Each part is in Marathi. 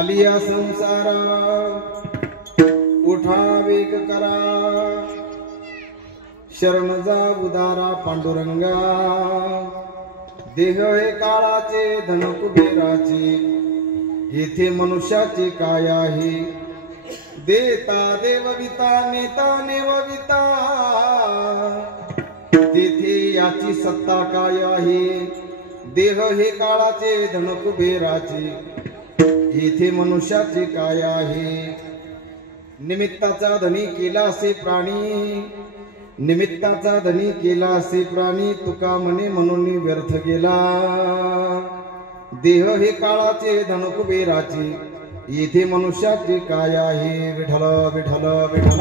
आलिया संसारा उठा वेग करा, शरण जा उदारा पांडुरंगा। देह हे काळाचे धन कुबेराचे, येथे मनुष्याचे काय आहे। देता देवविता नेता नेवविता, तेथे याची सत्ता काय आहे। देह हे काळाचे धन कुबेराचे, येथे मनुष्याचे काय आहे। निमित्ताचा धनी केला असे प्राणी, निमित्ताचा धनी केला असे प्राणी। तुका म्हणे म्हणून व्यर्थ गेला। देह हे काळाचे धन कुबेराचे, येथे मनुष्याचे काय आहे। विठ्ठल विठ्ठल विठ्ठल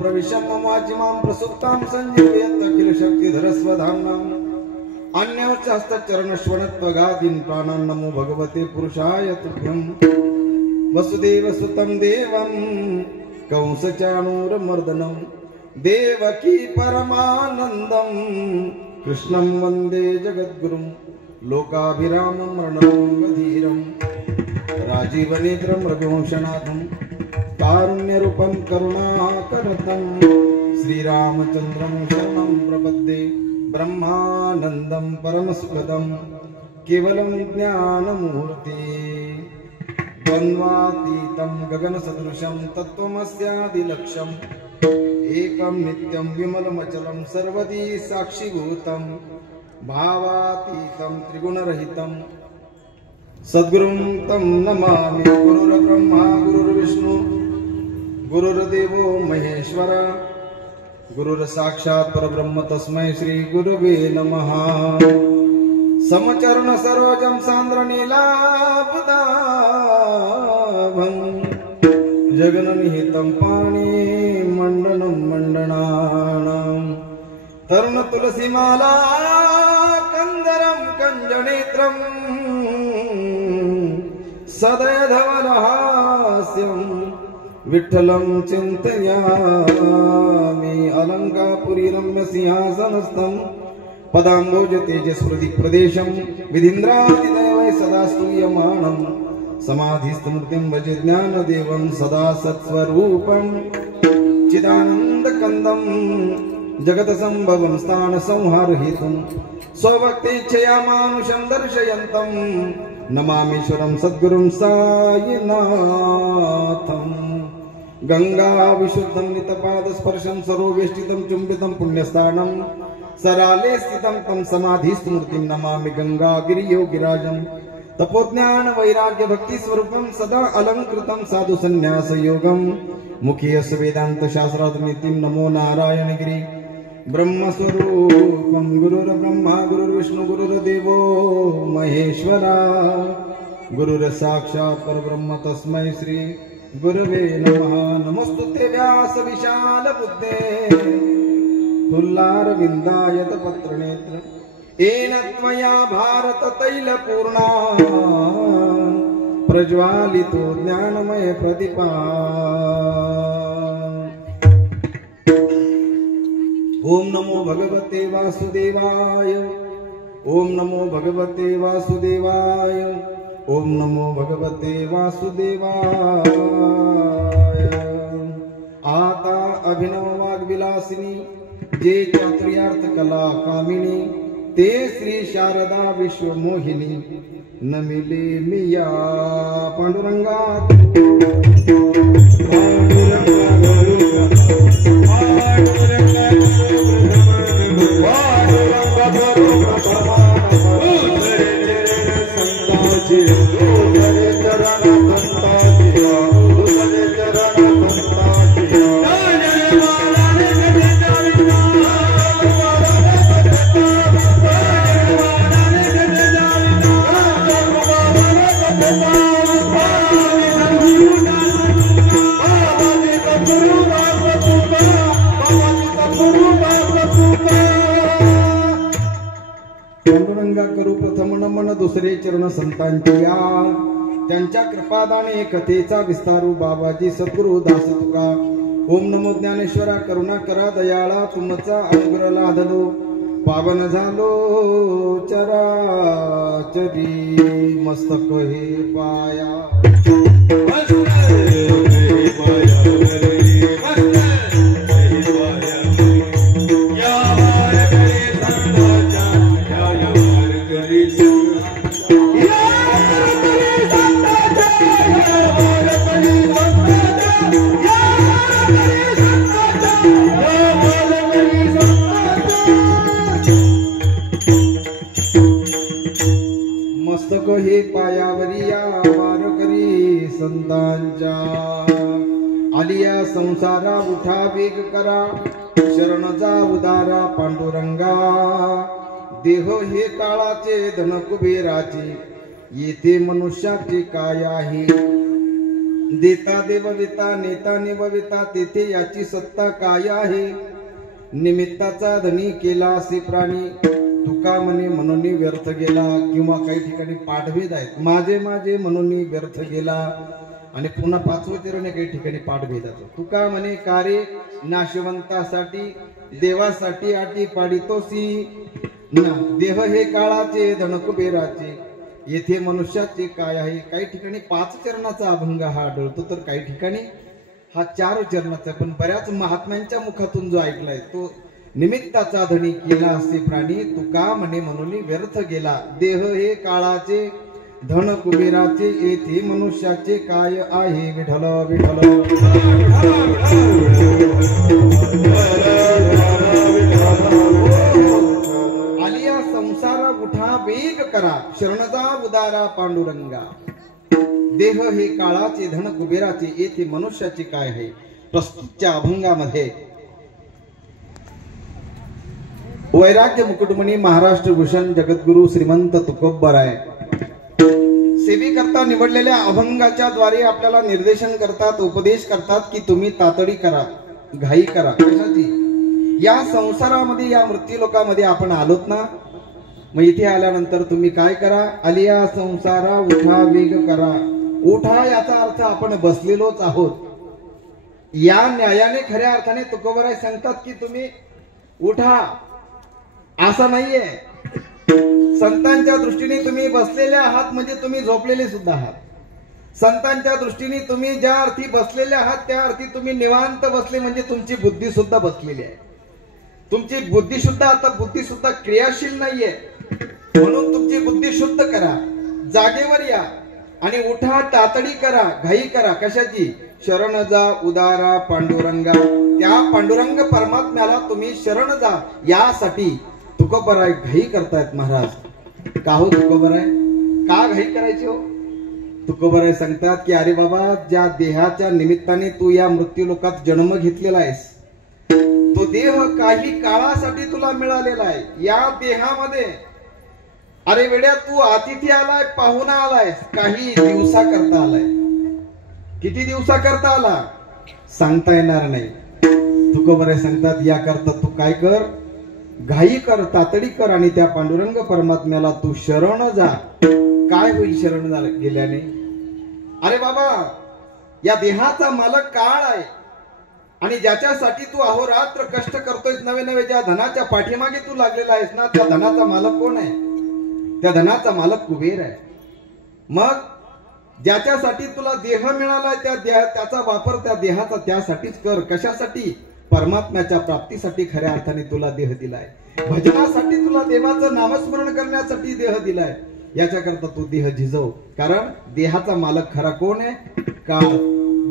प्रविशम ममाजिमां प्रसुप्तां संजीवयत् अखिल शक्तिधर स्वधाम्नां। अन्योश्च चरणश्वनत्वगादीन् प्राणान् नमो भगवते पुरुषाय तुभ्यं। वसुदेव सुतं देवं कंसचाणूरमर्दनं, देवकी परमानन्दं कृष्णं वन्दे जगद्गुरुं। लोकाभिरामं रणरङ्गधीरं, राजीवनेत्रं रघुवंशनाथं, कारुण्यरूपं करुणाकरतं। श्रीरामचन्द्रं शरणं प्रपद्ये, ब्रह्मानन्दं परमसुखदं केवलं ज्ञानमूर्ति। द्वन्द्वातीतं गगनसदृशं तत्त्वमस्यादिलक्ष्यम्, एकं नित्यं विमलमचलं सर्वदी साक्षिभूतं। भावातीतं त्रिगुणरहितं सद्गुरुं तं नमामि। गुरुर्ब्रह्मा गुरुर्विष्णु गुरुर्देवो महेश्वर, गुरुर्साक्षात् परब्रह्म तस्मै श्री गुरवे नमः। समचरण सरोजं सान्द्र नीलाभदाभं, जगन्निहितं पाणि मण्डनं मण्डनानां। तरुण तुलसीमाला कंदरं कञ्जनेत्रं, सदय धवलहास्यं विठ्ठलं चिन्तयामि। अलङ्कापुरी रम्य सिंहासनस्थं, पदाम्बोज तेजस्मृति प्रदेशं, विधीन्द्रादिदैवै सदा स्तूयमानं। समाधिस्थमूर्तिं भजे ज्ञानदेवं, सदा सत्स्वरूपं चिदानन्दकन्दं जगत संभवं स्थान संहार हेतुं स्वभक्तेच्छया मानुषं दर्शयन्तं नमामीश्वरं सद्गुरुं साईनाथं। गंगा विशुद्धं नितपादस्पर्शं सरोवेष्टितं चुम्बितं पुण्यस्थानं सराले स्थितं तं समाधिस्मृतिं नमामि गंगागिरियोगिराजं। तपोज्ञान वैराग्य भक्ति स्वरूपं सदा अलंकृतं साधु संन्यास योगं मुखीयस वेदांत शास्त्रार्थ नीतिं नमो नारायणगिरि। ब्रह्मस्वरूपं गुरुर्ब्रह्मा गुरुर्विष्णु गुरुर्देवो महेश्वरा गुरुर्साक्षात् परब्रह्म तस्मै श्री गुरवे नमः। नमोस्तुते व्यास विशाल बुद्धे तुल्लारविन्दायत पत्रनेत्र येन त्वया भारत तैलपूर्णा प्रज्वालितो ज्ञानमय प्रदीपा। ओम नमो भगवते वासुदेवाय ओम नमो भगवते वासुदेवाय ओम नमो भगवते वासुदेवाय। आता अभिनव वाग्विलासिनी जे चातुर्यार्थ कला कामिनी ते श्री शारदा विश्वमोहिनी नमिले मिया पांडुरंगा। पांडुरंगा करू प्रथम नमन दुसरे चरण संतांच्या त्यांच्या कृपादाने कथेचा विस्तारू बाबाजी सद्गुरु दास तुका। ओम नमो ज्ञानेश्वरा करुणा करा दयाळा तुमचा अनुग्रह लादलो पावन झालो चराचरी मस्तक हे पाया। मस्तक हे पायावरी या वारकरी संतांच्या आलिया संसारा उठा वेग करा शरण जा उदारा पांडुरंगा। देह हे काळाचे धन कुबेराचे येथे मनुष्याचे काय आहे। देता देवविता नेता निभविता तेथे याची सत्ता काय आहे। निमित्ताचा धनी केला असे प्राणी तुका म्हणे म्हणून व्यर्थ गेला। किंवा काही ठिकाणी पाठभेद आहेत माझे माझे म्हणून व्यर्थ गेला आणि पुन्हा पाचवं चरण काही ठिकाणी पाठभेदाचं तुका म्हणे कार्य नाशवंतासाठी देवासाठी आटी पाडितोसी ना। देह हे काळाचे धन कुबेराचे येथे मनुष्याचे काय आहे। काही ठिकाणी 5 चरणाचा अभंग हा आढळतो तर काही ठिकाणी हा 4 चरणाचा। पण बऱ्याच महात्म्यांच्या मुखातून जो ऐकलाय तो निमित्ताचा धनी केला असे प्राणी तुका म्हणे म्हणून व्यर्थ गेला। देह हे काळाचे धन कुबेराचे येथे मनुष्याचे काय आहे। विठ्ठल विठ्ठल आलिया संसार उठा वेग करा शरणजा उदारा पांडुरंगा। देह हे काळाचे धन कुबेराचे येथे मनुष्याचे काय आहे। प्रस्तुतच्या अभंगामध्ये वैराग्य मुकुटमणी महाराष्ट्र भूषण जगद्गुरु श्रीमंत तुकोबराय सेवी करता निवडलेल्या अभंगाच्या द्वारे आपल्याला निर्देशन करतात उपदेश करतात की तुम्ही तातडी करा घाई करा। कशाची? या संसारामध्ये या मृत्यू लोकामध्ये आपण आलोत ना मग इथे आल्यानंतर तुम्ही काय करा। आलिया संसारा उठा वेग करा। उठा याचा अर्थ आपण बसलेलोच आहोत। या न्यायाने खऱ्या अर्थाने तुकोबराय सांगतात की तुम्ही उठा असं नाहीये। संतांच्या दृष्टीने तुम्ही बसलेले आहात म्हणजे तुम्ही झोपलेले सुद्धा आहात। संतांच्या दृष्टीने तुम्ही ज्या अर्थी बसलेले आहात त्या अर्थी तुम्ही निवांत बसले म्हणजे तुमची बुद्धी सुद्धा बसलेली आहे। तुमची बुद्धी सुद्धा आता बुद्धी सुद्धा क्रियाशील नाहीये, म्हणून तुमची बुद्धी शुद्ध करा, जागेवर या आणि उठा, तातडी करा, घाई करा. कशाची? शरण जा उदारा पांडुरंगा. त्या पांडुरंग परमात्म्याला तुम्ही शरण जा, यासाठी तुकोबराय घाई करतायत महाराज. का हो तुकोबराय, का घाई करायची हो? तुकोबराय सांगतात की अरे बाबा, ज्या देहाच्या निमित्ताने तू या मृत्यू लोकात जन्म घेतलेला आहेस, तो देह काही काळासाठी तुला मिळालेला आहे. या देहामध्ये अरे वेड्या, तू अतिथी आलाय, पाहुणा आलाय, काही दिवसा करता आलाय. किती दिवसा करता आला सांगता येणार नाही. तुकोबराय सांगतात याकरता तू काय कर, घाई कर, तातडी कर आणि त्या पांडुरंग परमात्म्याला तू शरण जा. काय होईल शरण गेल्याने? अरे बाबा, या देहाचा मालक काळ आहे आणि ज्याच्यासाठी तू अहोरात्र कष्ट करतोय, नवे नवे ज्या धनाच्या पाठीमागे तू लागलेला आहेस ना, त्या धनाचा मालक कोण आहे? त्या धनाचा मालक कुबेर आहे. मग ज्याच्यासाठी तुला देह मिळालाय त्याचा वापर त्या देहाचा त्यासाठीच कर. कशासाठी? परमात्म्याच्या प्राप्तीसाठी खऱ्या अर्थाने तुला देह दिलाय. भजनासाठी तुला देवाचं नामस्मरण करण्यासाठी देह दिलाय. याच्याकरता तू देह झिजव, कारण देहाचा मालक खरा कोण आहे? काळ.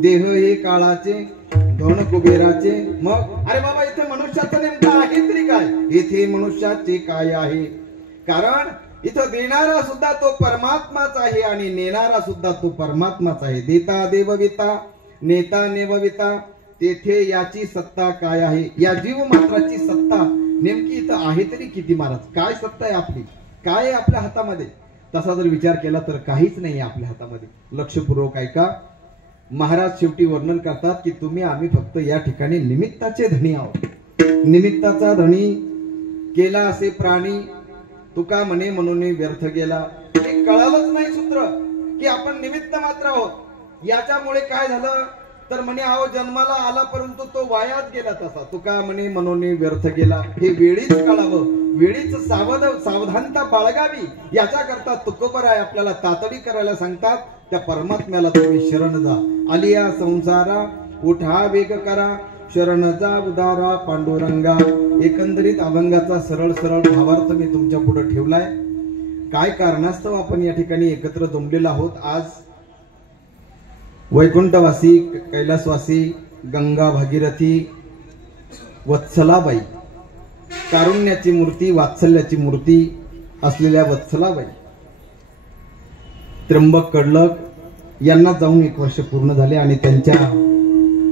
देह हे काळाचे, धन कुबेराचे. मग अरे बाबा, इथे मनुष्याचं नेमकं आहे तरी काय? इथे मनुष्याचे काय आहे? कारण इथं देणारा सुद्धा तो परमात्माच आहे आणि नेणारा सुद्धा तो परमात्माच आहे. देता देवविता, नेता नेवविता, तेथे याची सत्ता काय आहे? या जीव मात्राची सत्ता नेमकी इथं आहे तरी किती महाराज? काय सत्ता आहे आपली? काय आहे आपल्या हातामध्ये? तसा जर विचार केला तर काहीच नाही आपल्या हातामध्ये. लक्षपूर्वक ऐका. महाराज शेवटी वर्णन करतात की तुम्ही आम्ही फक्त या ठिकाणी निमित्ताचे धनी आहोत. निमित्ताचा धनी केला असे प्राणी, तुका म्हणे म्हणून व्यर्थ गेला. हे कळालंच नाही सूत्र की आपण निमित्त मात्र आहोत. याच्यामुळे काय झालं तर म्हणे अहो, जन्माला आला परंतु तो वायात गेला. तसा तुका म्हणे म्हणून व्यर्थ गेला. हे वेळीच कळावं, वेळीच सावधानता बाळगावी, याच्याकरता तुकोबराय आपल्याला तातडी करायला सांगतात. त्या परमात्म्याला तुम्ही शरण जा. आलिया संसारा उठा वेग करा, शरण जा उदारा पांडुरंगा. एकंदरीत अभंगाचा सरळ सरळ भावार्थ मी तुमच्या पुढे ठेवलाय. काय कारणास्तव आपण या ठिकाणी एकत्र जमलेलो आहोत? आज वैकुंठवासी, कैलासवासी, गंगा भागीरथी, वत्सलाबाई, कारुण्याची मूर्ती, वात्सल्याची मूर्ती असलेल्या वत्सलाबाई त्र्यंबक कडलक यांना जाऊन 1 वर्ष पूर्ण झाले आणि त्यांच्या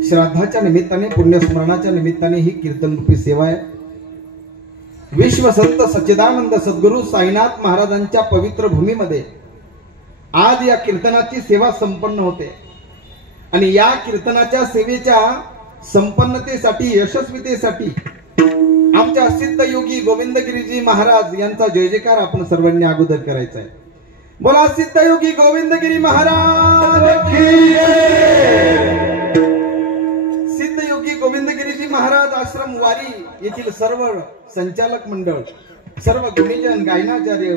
श्राद्धाच्या निमित्ताने, पुण्यस्मरणाच्या निमित्ताने ही कीर्तनरूपी सेवा आहे. विश्व संत सच्चिदानंद सद्गुरु साईनाथ महाराजांच्या पवित्र भूमीमध्ये आज या कीर्तनाची सेवा संपन्न होते आणि या कीर्तनाच्या सेवेच्या संपन्नतेसाठी, यशस्वीतेसाठी आमच्या सिद्ध योगी गोविंदगिरीजी महाराज यांचा जय जयकार आपण सर्वांनी अगोदर करायचा आहे. बोला सिद्ध योगी गोविंदगिरी महाराज की जय. सिद्ध योगी गोविंदगिरीजी महाराज आश्रम वारी येथील सर्व संचालक मंडळ, सर्व गुणीजन, गायनाचार्य,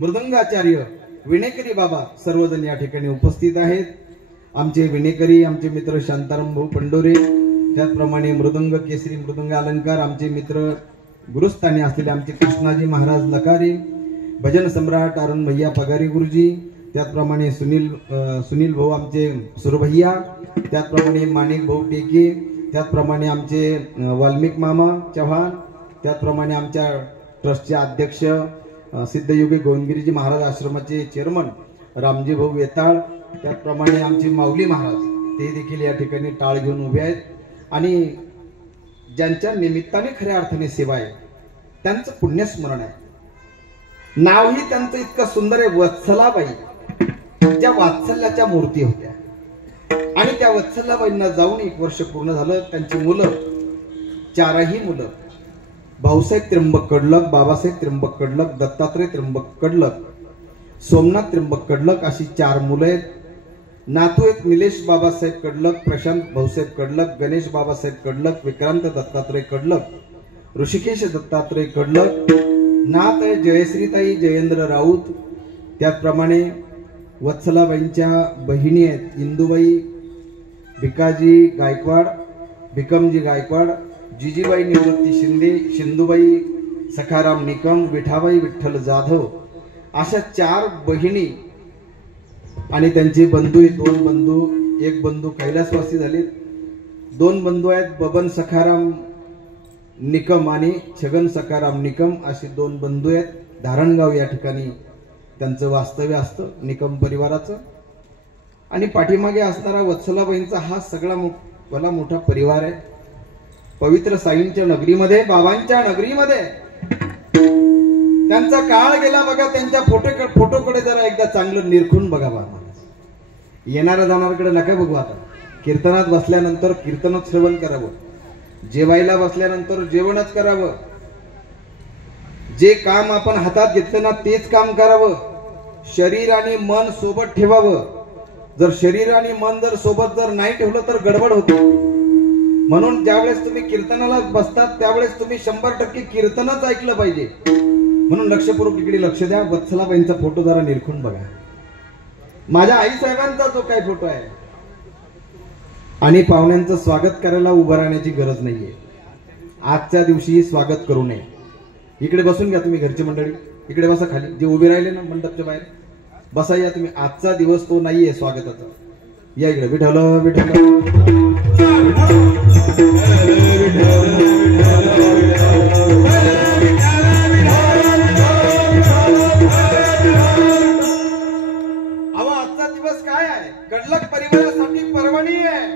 मृदंगाचार्य, विणेकरी बाबा सर्वजण या ठिकाणी उपस्थित आहेत. आमचे विणेकरी, आमचे मित्र शांताराम भाऊ पंडोरे, त्याचप्रमाणे मृदंग केसरी, मृदंग अलंकार आमचे मित्र गुरुस्थानी असलेले आमचे कृष्णाजी महाराज लकारे, भजन सम्राट अरुण भैया पगारी गुरुजी, त्याचप्रमाणे सुनील भाऊ आमचे सुरभैया, त्याचप्रमाणे माणिक भाऊ टेके, त्याचप्रमाणे आमचे वाल्मिक मामा चव्हाण, त्याचप्रमाणे आमच्या ट्रस्टचे अध्यक्ष सिद्धयोगी गोविंदगिरीजी महाराज आश्रमाचे चेअरमन रामजी भाऊ वेताळ, त्याचप्रमाणे आमचे माऊली महाराज, ते देखील या ठिकाणी टाळ घेऊन उभे आहेत. आणि ज्यांच्या निमित्ताने खऱ्या अर्थाने सेवा आहे त्यांचं पुण्यस्मरण आहे. नावही त्यांचं इतकं सुंदर आहे, वत्सलाबाई, ज्या वात्सल्याच्या मूर्ती होत्या. आणि त्या वत्सलाबाईंना जाऊन 1 वर्ष पूर्ण झालं. त्यांची मुलं, 4ही मुलं, भाऊसाहेब त्र्यंबक कडलक, बाबासाहेब त्र्यंबक कडलक, दत्तात्रय त्र्यंबक कडलक, सोमनाथ त्र्यंबक कडलक अशी 4 मुलं आहेत. नातू आहेत निलेश बाबासाहेब कडलक, प्रशांत भाऊसाहेब कडलक, गणेश बाबासाहेब कडलक, विक्रांत दत्तात्रय कडलक, ऋषिकेश दत्तात्रय कडलक. नात आहे जयश्रीताई जयेंद्र राऊत. त्याचप्रमाणे वत्सलाबाईंच्या बहिणी आहेत इंदुबाई भिकाजी गायकवाड, भिकमजी गायकवाड, जिजीबाई निवृत्ती शिंदे, सिंधुबाई सखाराम निकम, विठाबाई विठ्ठल जाधव अशा 4 बहिणी आणि त्यांचे बंधू, 2 बंधू, एक बंधू कैलासवासी झाले, 2 बंधू आहेत बबन सखाराम निकम आणि छगन सखाराम निकम असे 2 बंधू आहेत. धारणगाव या ठिकाणी त्यांचं वास्तव्य असतं निकम परिवाराचं. आणि पाठीमागे असणारा वत्सलाबाईंचा हा सगळा भला मोठा परिवार आहे. पवित्र साईंच्या नगरीमध्ये, बाबांच्या नगरीमध्ये त्यांचा काळ गेला बघा. त्यांच्या फोटोकडे जरा एकदा चांगलं निरखून बघा बाबा. येणाऱ्या जाणाऱ्याकडे नका बघू. आता कीर्तनात बसल्यानंतर कीर्तनच श्रवण करावं, जेवायला बसल्यानंतर जेवणच करावं, जे काम आपण हातात घेतलं ना तेच काम करावं. शरीर आणि मन सोबत ठेवावं. जर शरीर आणि मन जर सोबत जर नाही ठेवलं तर गडबड होते. म्हणून ज्यावेळेस तुम्ही कीर्तनाला बसतात त्यावेळेस तुम्ही 100% कीर्तनच ऐकलं पाहिजे. म्हणून लक्षपूर्वक इकडे लक्ष द्या. वत्सलाबाईंचा फोटो जरा निरखून बघा. माझ्या आई साहेबांचा जो काय फोटो आहे. आणि पाहुण्यांचं स्वागत करायला उभं राहण्याची गरज नाहीये. आजच्या दिवशी स्वागत करू नये. इकडे बसून घ्या तुम्ही घरची मंडळी, इकडे बसा खाली. जे उभे राहिले ना मंडपच्या बाहेर बसा. या तुम्ही. आजचा दिवस तो नाहीये स्वागताचा. या इकडे. विठ्ठल विठ्ठल कडलक परिवारासाठी पर्वणी आहे.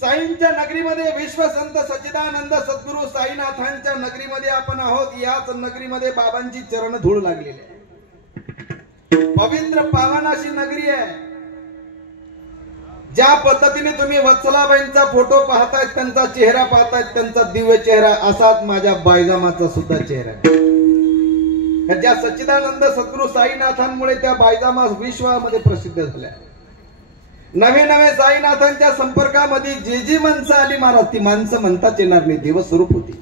साईंच्या नगरीमध्ये, विश्व संत सच्चिदानंद सद्गुरु साईनाथांच्या नगरीमध्ये आपण आहोत. याच नगरीमध्ये बाबांची चरण धूळ लागलेली आहे. पवित्र पावन अशी नगरी आहे. ज्या पद्धतीने तुम्ही वत्सलाबाईंचा फोटो पाहतायत, त्यांचा चेहरा पाहतायत, त्यांचा दिव्य चेहरा असाच माझ्या बायजामाचा सुद्धा चेहरा आहे. ज्या सच्चिदानंद सद्गुरु साईनाथांमुळे त्या बायजामा विश्वामध्ये प्रसिद्ध झाल्या. नवे नवे साईनाथांच्या संपर्कामध्ये जी जी माणसं आली महाराज, ती माणसं म्हणताच येणार नाही, देवस्वरूप होती.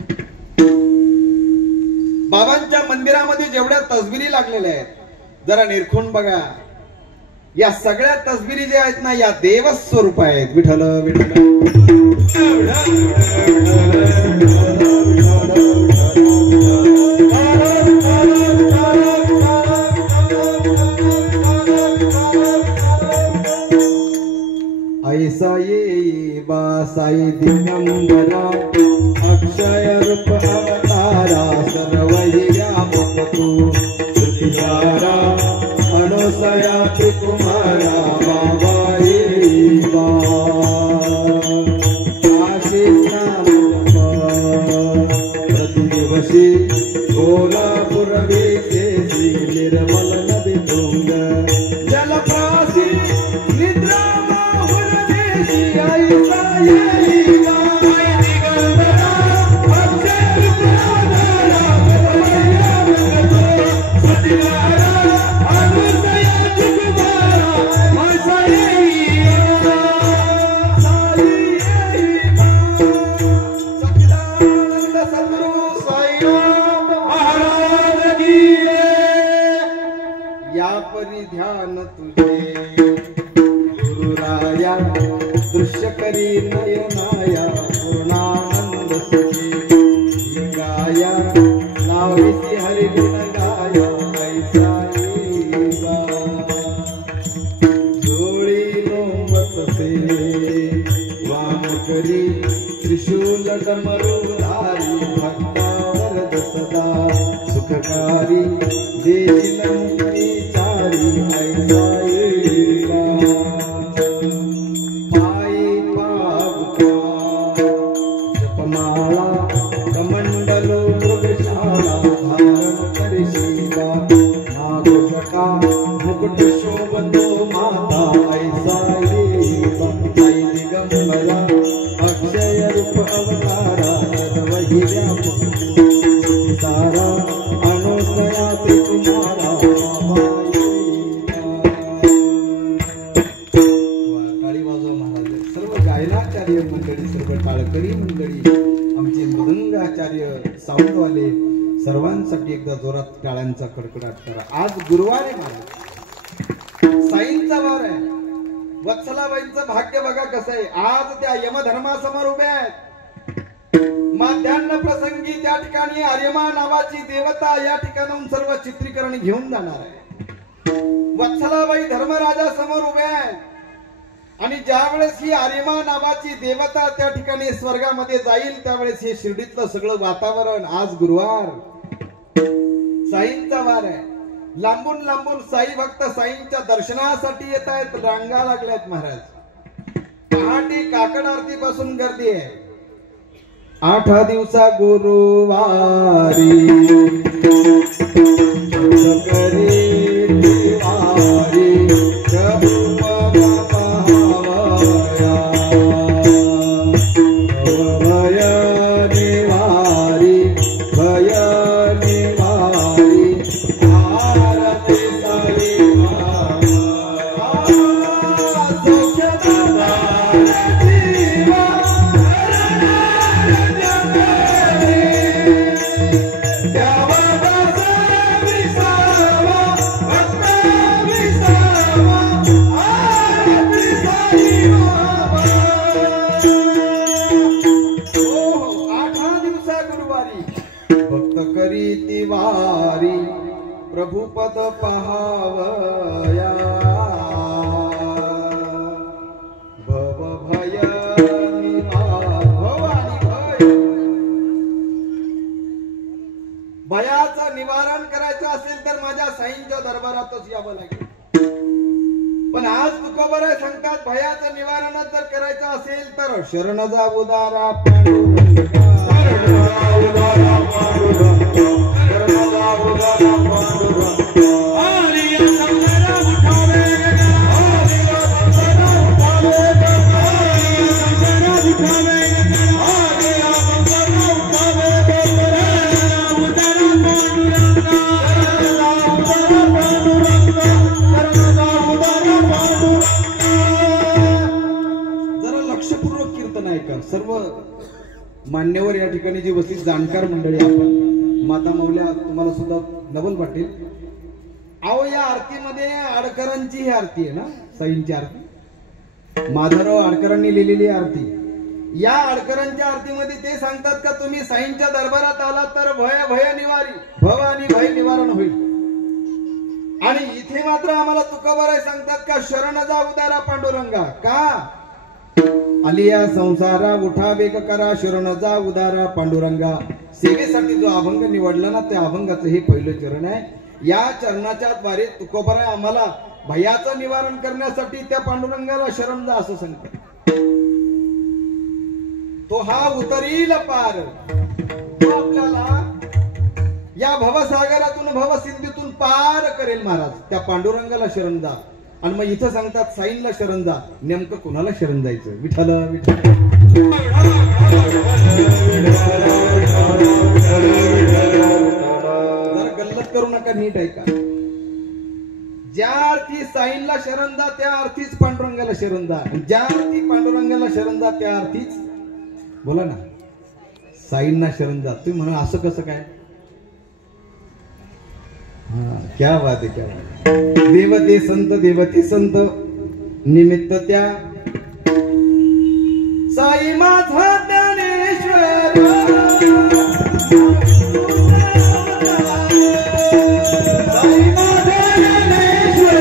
बाबांच्या मंदिरामध्ये जेवढ्या तसबिरी लागलेल्या आहेत जरा निरखून बघा. या सगळ्या तसबिरी ज्या आहेत ना या देवस्वरूप आहेत. विठ्ठल विठ्ठल ऐसा ये बासाई दिगंबरा अक्षय रूप अवतारा सर्व व्यापक तू श्रुतिसारा अनसया त्रिकुमारा बाबा येवा आशीष प्रतिदिवशी कोल्हापूर वेसेसी निर्मल नदी तुंग जलप्रासी निद्रा या परिध्यान तुझे गुरुराया दृश्य करी नयनाया पूर्णानंद सुखी गाया लाविसी हरि गुण गाया ऐसा जोडी लोंबतसे वाम करी त्रिशूल डमरुधारी भक्ता वरद सदा सुखकारी देशील मुक्तिचारी ऐसा मुकुट शोभतो माता ऐसा साई दिगंबरा अक्षय रूप अवतारा सर्व व्यापक सारा अनसया त्रिकुमारा टाळी वाजवा महाराज. सर्व गायनाचार्य मंडळी, सर्व टाळकरी मंडळी, आमचे मृदंगाचार्य, साऊंडवाले सर्वांसाठी एकदा जोरात टाळ्यांचा कडकडाट करा. आज गुरुवार आहे महाराज, साईंचा वार आहे. वत्सलाबाईंचं भाग्य बघा कसं आहे. आज त्या यमधर्मासमोर उभे आहेत. माध्यान्ह प्रसंगी त्या ठिकाणी आर्यमा नावाची देवता या ठिकाणाहून सर्व चित्रीकरण घेऊन जाणार आहे। वत्सलाबाई धर्मराजा समोर उभे आहेत आणि ज्यावेळेस ही आर्यमा नावाची देवता त्या ठिकाणी स्वर्गामध्ये जाईल त्यावेळेस हे शिर्डीतलं सगळं वातावरण, आज गुरुवार साईंचा वार आहे, लांबून लांबून साई भक्त साईंच्या दर्शनासाठी येत आहेत, रांगा लागल्यात महाराज। पहाटे काकड आरती पासून गर्दी आहे। 8 दिवसा गुरुवारी करे दिवारी प्रभुपद पहावया भव भय भयाचं निवारण करायचं असेल तर माझ्या साईंच्या दरबारातच यावं लागेल। पण आज तुकोबराय सांगतात भयाचं निवारण जर करायचं असेल तर शरण जा उदारा पांडुरंगा, सर्व मान्यवर या ठिकाणी जी बसली जाणकार मंडळी, आपण माता मौल्या तुम्हाला सुद्धा नवल वाटेल। अहो या आरतीमध्ये आडकरांची ही आरती आहे ना, साईंची आरती माधवराव आडकरांनी लिहिलेली आरती। या आडकरांच्या आरतीमध्ये ते सांगतात का तुम्ही साईंच्या दरबारात आलात तर भय भय निवारी, भव आणि भय निवारण होईल। आणि इथे मात्र आम्हाला तुकोबाराय सांगतात का शरण जा उदारा पांडुरंगा, का आलिया संसारा उठा वेग करा शरण जा उदारा पांडुरंगा। सेवेसाठी जो अभंग निवडला ना त्या अभंगाचं हे पहिलं चरण आहे। या चरणाच्या द्वारे तुकोबाराय आम्हाला भयाचं निवारण करण्यासाठी त्या पांडुरंगाला शरण जा असं सांगतात। तो हा उतरील पार, तो आपल्याला या भवसागरातून भवसिंधूतून पार करेल महाराज। त्या पांडुरंगाला शरण जा। आणि मग इथं सांगतात साईंला शरण जा, नेमकं कुणाला शरण जायचं? विठ्ठल विठ्ठल जरा गल्लत करू नका, नीट ऐका। ज्या अर्थी साईंला शरण जा त्या अर्थीच पांडुरंगाला शरण जा, ज्या अर्थी पांडुरंगाला शरण जा त्या अर्थीच बोला ना साईंना शरण जा। तुम्ही म्हणा असं कसं काय? क्या बात आहे, क्या बात आहे। देवते संत देवते संत निमित्त त्या साई माझा ज्ञानेश्वर साई माझा ज्ञानेश्वर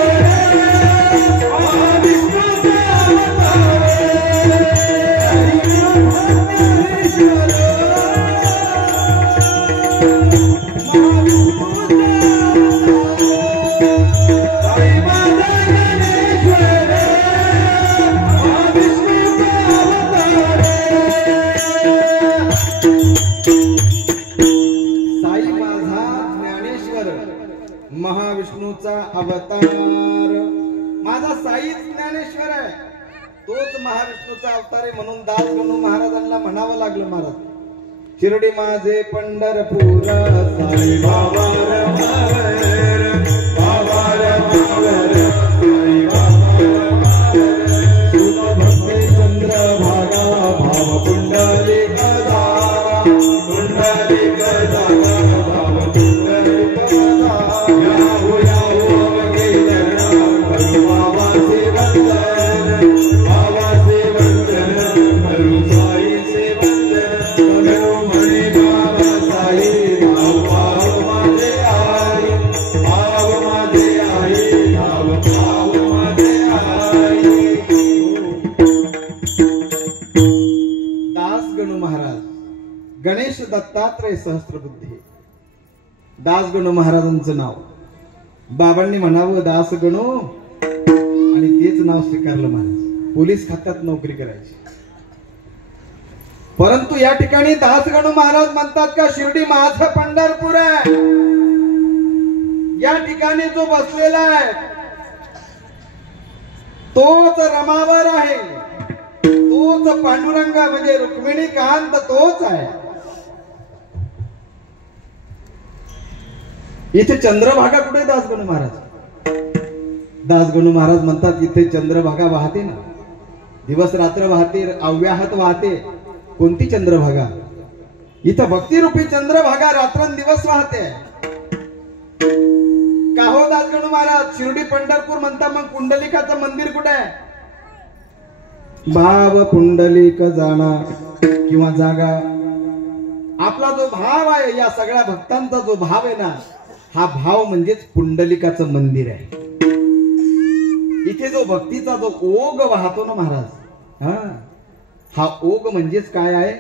महाविष्णूचा अवतार माझा साईच ज्ञानेश्वर आहे, तोच महाविष्णूचा अवतार आहे। म्हणून दास गणू महाराजांना म्हणावं लागलं महाराज, शिर्डी माझे पंढरपूर साई बाबा चंद्र भागा भाव कुंडली गदा कुंडली गदा भाव कुंडली बाबा से वंदन करू साई से वंदन दत्तात्रय सहस्त्रबुद्धे. दासगणू महाराजांचं नाव. बाबांनी म्हणावं दासगणू आणि तेच नाव स्वीकारलं महाराज. पोलीस खात्यात नोकरी करायची. परंतु या ठिकाणी दासगणू महाराज म्हणतात का शिर्डी माझं पंढरपूर आहे. या ठिकाणी जो बसलेला आहे तोच रमावर आहे, तोच पांडुरंगा म्हणजे रुक्मिणी कांत तोच आहे. इथे चंद्रभागा कुठे? दासगणू महाराज. दासगणू महाराज म्हणतात इथे चंद्रभागा वाहते ना, दिवस रात्र वाहते, अव्याहत वाहते. कोणती चंद्रभागा? इथं भक्तिरूपी चंद्रभागा रात्रंदिवस वाहते. का हो दासगणू महाराज? शिर्डी पंढरपूर म्हणता, मग पुंडलिकाचं मंदिर कुठे आहे? भाव पुंडलिक जाणा किंवा जागा. आपला जो भाव आहे, या सगळ्या भक्तांचा जो भाव आहे ना, हा भाव म्हणजेच पुंडलिकाचं मंदिर आहे. इथे जो भक्तीचा जो ओघ वाहतो ना महाराज, हा ओघ म्हणजेच काय आहे?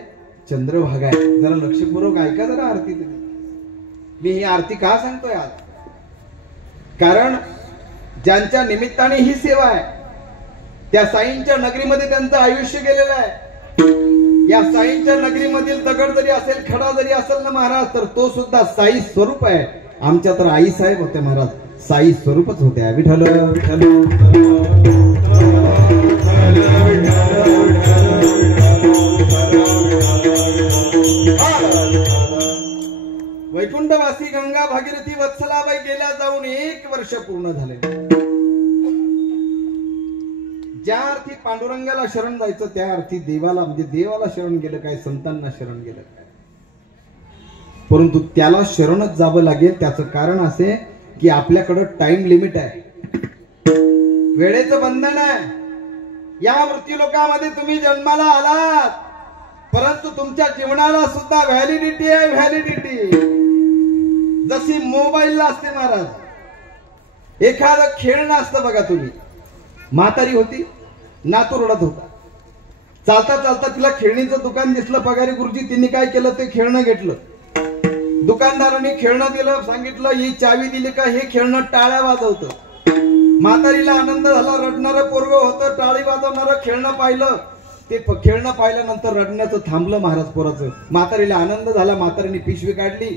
चंद्रभागा आहे. जरा लक्षपूर्वक ऐका जरा आरती. मी ही आरती का सांगतोय आज? कारण ज्यांच्या निमित्ताने ही सेवा आहे, त्या साईंच्या नगरीमध्ये त्यांचं आयुष्य गेलेलं आहे. या साईंच्या नगरीमधील दगड जरी असेल, खडा जरी असेल ना महाराज, तर तो सुद्धा साई स्वरूप आहे. आमच्या तर आई साहेब होते महाराज, साई स्वरूपच होत्या. विठ्ठल वैकुंठवासी गंगा भागीरथी वत्सलाबाई गेल्या जाऊन 1 वर्ष पूर्ण झाले. ज्या अर्थी पांडुरंगाला शरण जायचं, त्या अर्थी देवाला म्हणजे देवाला शरण गेलं काय, संतांना शरण गेलं काय. परंतु त्याला शरणच जावं लागेल. त्याचं कारण असे की आपल्याकडं टाइम लिमिट आहे, वेळेचं बंधन आहे. या मृत्यूलोकामध्ये तुम्ही जन्माला आलात, परंतु तुमच्या जीवनाला सुद्धा व्हॅलिडिटी आहे. व्हॅलिडिटी जशी मोबाईलला असते महाराज. एखादं खेळणं असतं बघा. तुम्ही म्हातारी होती, नातू रडत होता. चालता चालता तिला खेळणीचं दुकान दिसलं. पगारी गुरुजी तिने काय केलं, ते खेळणं घेतलं. दुकानदारांनी खेळणं दिलं, सांगितलं ही चावी दिली का हे खेळणं टाळ्या वाजवतं. म्हातारीला आनंद झाला. रडणारं पोरग होतं, टाळी वाजवणारं खेळणं पाहिलं. ते खेळणं पाहिल्यानंतर रडण्याचं थांबलं महाराज पोराचं. म्हातारीला आनंद झाला. म्हातारीने पिशवी काढली,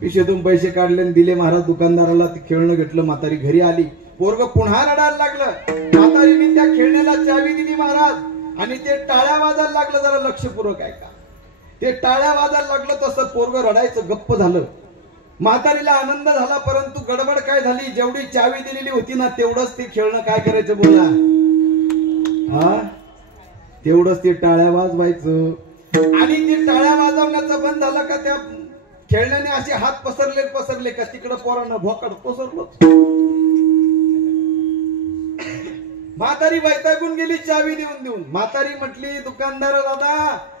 पिशवीतून पैसे काढले आणि दिले महाराज दुकानदाराला. ते खेळणं घेतलं. म्हातारी घरी आली. पोरग पुन्हा रडायला लागलं. म्हातारीने त्या खेळण्याला चावी दिली महाराज आणि ते टाळ्या वाजायला लागलं. जरा लक्षपूर्वक ऐका. ते टाळ्या वाजायला लागलं तसं पोरग रडायचं गप्प झालं. म्हातारीला आनंद झाला, परंतु गडबड काय झाली, जेवढी चावी दिलेली होती ना तेवढंच ते खेळणं काय करायचं बोला, तेवढंच ते टाळ्या वाजवायचं. आणि ते टाळ्या वाजवण्याचं बंद झालं का त्या खेळण्याने असे हात पसरले का तिकडं पोरांना भोकड पसरलं. म्हातारी वैतागून गेली चावी देऊन. म्हातारी म्हटली दुकानदार दादा,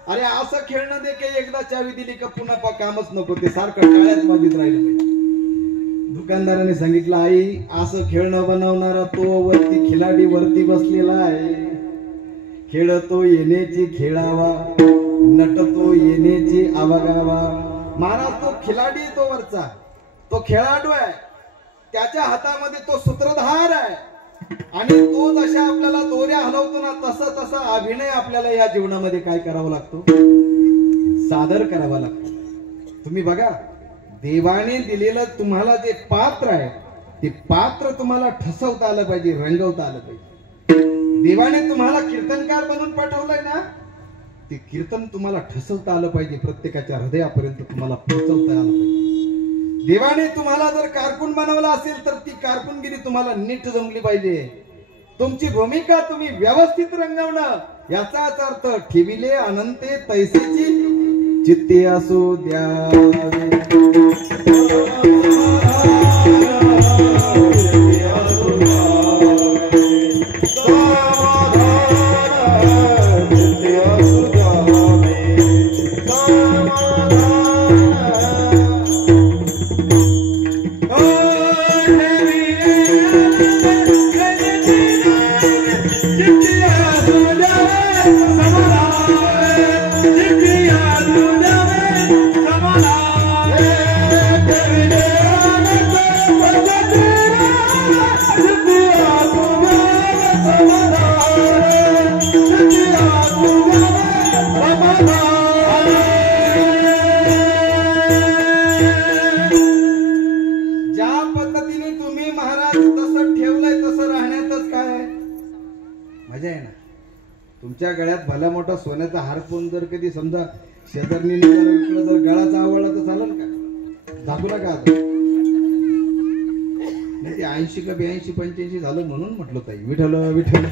अरे असं खेळणं दे की एकदा चावी दिली का पुन्हा कामच नको, ते सारखं टाळ्यात वाजत राहिलं. दुकानदाराने सांगितलं आई असं खेळणं बनवणारा तो वरती खिलाडी वरती बसलेला आहे. खेळतो येण्याची खेळावा, नटतो येण्याची आवागावा. महाराज तो खिलाडी, तो वरचा तो खेळाडू आहे. त्याच्या हातामध्ये तो सूत्रधार आहे. आणि तो जशा आपल्याला दोऱ्या हलवतो ना, तसा अभिनय आपल्याला या जीवनामध्ये काय करावा लागतो, सादर करावा लागतो. तुम्ही बघा, देवाने दिलेलं तुम्हाला जे पात्र आहे ते पात्र तुम्हाला ठसवता आलं पाहिजे, रंगवता आलं पाहिजे. देवाने तुम्हाला कीर्तनकार बनवून पाठवलंय ना, ते कीर्तन तुम्हाला ठसवता आलं पाहिजे, प्रत्येकाच्या हृदयापर्यंत तुम्हाला पोहोचवता आलं पाहिजे. देवाने तुम्हाला जर कारकून बनवलं असेल तर ती कारकूनगिरी तुम्हाला नीट जमली पाहिजे. तुमची भूमिका तुम्ही व्यवस्थित रंगवणं, याचाच अर्थ ठेविले अनंते तैसेची चित्ते असू द्यावे. Samara, तुमच्या गळ्यात भला मोठा सोन्याचा हार पण जर कधी समजा शेजारनी विकला जर गळाचा आवडला तर चालेल का? दाखवू नका आता. नाही ते 80 का 82 85 झालं म्हणून म्हटलं ताई विठ्ठल विठ्ठल.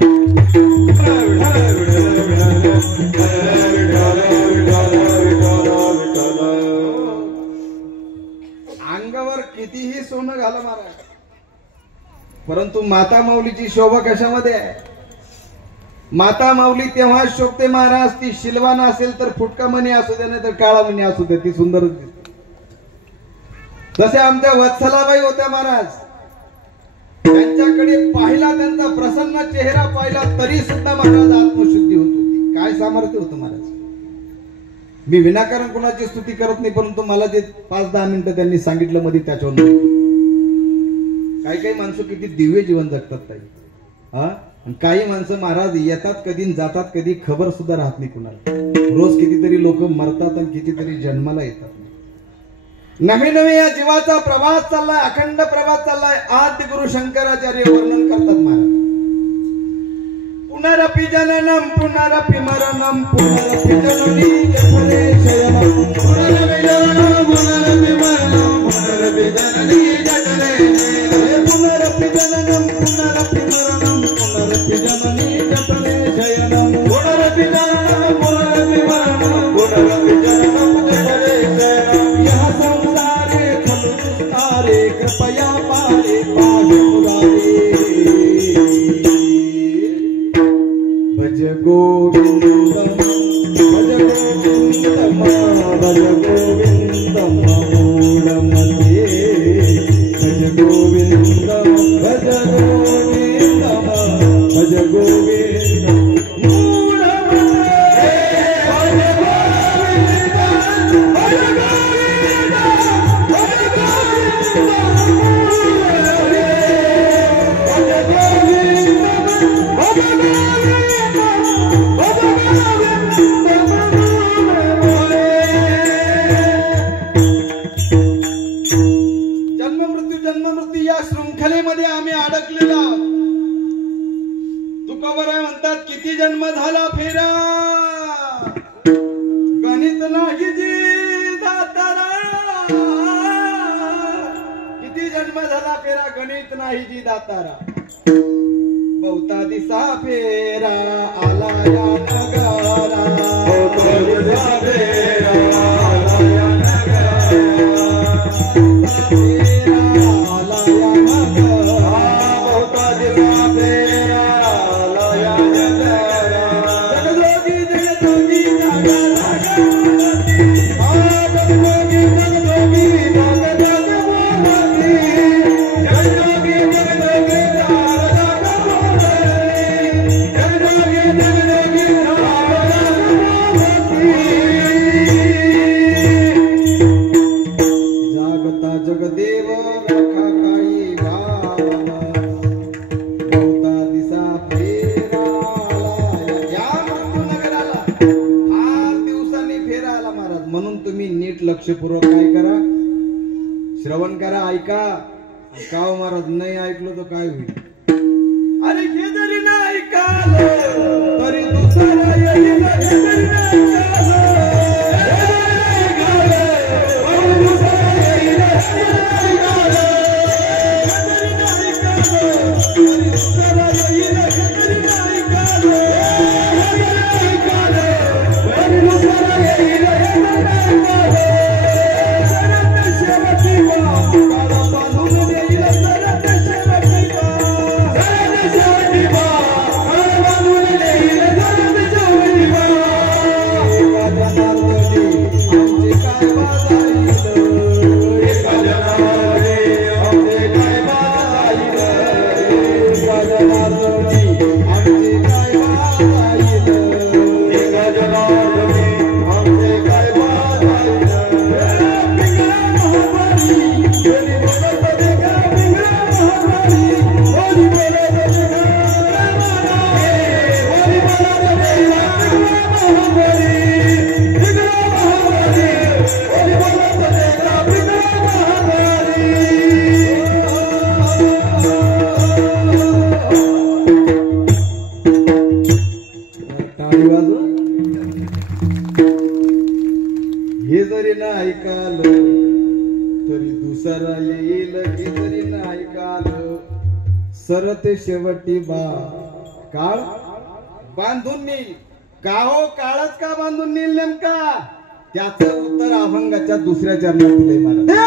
अंगावर कितीही सोनं घाला महाराज, परंतु माता माऊलीची शोभा कशामध्ये आहे? माता माऊली तेव्हा शोभते महाराज, ती शिलवाना असेल तर फुटका मणी असू द्या, नाही तर काळा मणी असू द्या, ती सुंदरच दिसते. जसे आमच्या वत्सलाबाई होत्या महाराज, त्यांच्याकडे पाहिला, त्यांचा प्रसन्न चेहरा पाहिला तरी सुद्धा महाराज आत्मशुद्धी होत होती. काय सामर्थ्य होतं महाराज. मी विनाकारण कोणाची स्तुती करत नाही, परंतु मला जे 5-10 मिनिटं त्यांनी सांगितलं मध्ये त्याच्यावर काही काही माणसं किती दिव्य जीवन जगतात ताई. काही माणसं महाराज येतात कधी जातात कधी खबर सुद्धा राहत नाही कुणाला. रोज कितीतरी लोक मरतात आणि कितीतरी जन्माला येतात. नवे नवे या जीवाचा प्रवास चाललाय, अखंड प्रवास चाललाय. आद्य गुरु शंकराचार्य वर्णन करतात महाराज. पुनरपि जननम पुनरपि मरणम पुनरपि जननी जठरे शयनम पुनरपि जननम पुनरपि मरणम पुनरपि जननी जठरे शयनम पुनरपि जननम पुनरपि मरणम पुनरपि जननी जठरे शयनम पुनरपि जननम पुनरपि मरणम पुनरपि जननम जठरे शयनम. यह संसारे खलु दुस्तारे कृपया पारे पाहि मुरारे. भज गोविंदम भज गोविंदम भज गोविंदम मूढ़मते. भज गोविंदम भज गोविंदम भज गोविंदम मूढ़मते. भज गोविंदम भज गोविंदम भज गोविंदम मूढ़मते. भज गोविंदम भज गोविंदम. जन्म मृत्यू या शृंखलेमध्ये आम्ही अडकलेलो. तुकोबराय म्हणतात किती जन्म झाला फेरा गणित नाही जी दातारा. किती जन्म झाला फेरा गणित नाही जी दातारा. बहुता दिसा फेरा आला या नगारा. बहुता दिसा फेरा आला या नगारा. आला या नगारा. बहुता दिसा फेरा आला या नगारा. जगदोगी जगदोगी जागा जागा बोलती. जगदोगी जगदोगी जागा जागा बोलती. जगदोगी जगदोगी जागा जागा जागता जगदेव राखा काही भाव. बहुता दिसा फेरा आला या मृत्यूनगराला. 8 दिवसांनी फेरा आला महाराज. म्हणून तुम्ही नीट लक्षपूर्वक काय करा, श्रवण करा, ऐका. का महाराज नाही ऐकलं तर काय होईल? अरे हे जरी नाही ऐकालं तरी दुसरा येईल. हे जरी नाही ऐकालं विसर येईल की तरी नाही काल सरते शेवटी बा काळ बांधून नेईल का हो काळच का बांधून नेईल नेमका त्याचं उत्तर अभंगाच्या दुसऱ्या चरणात दिलंय मला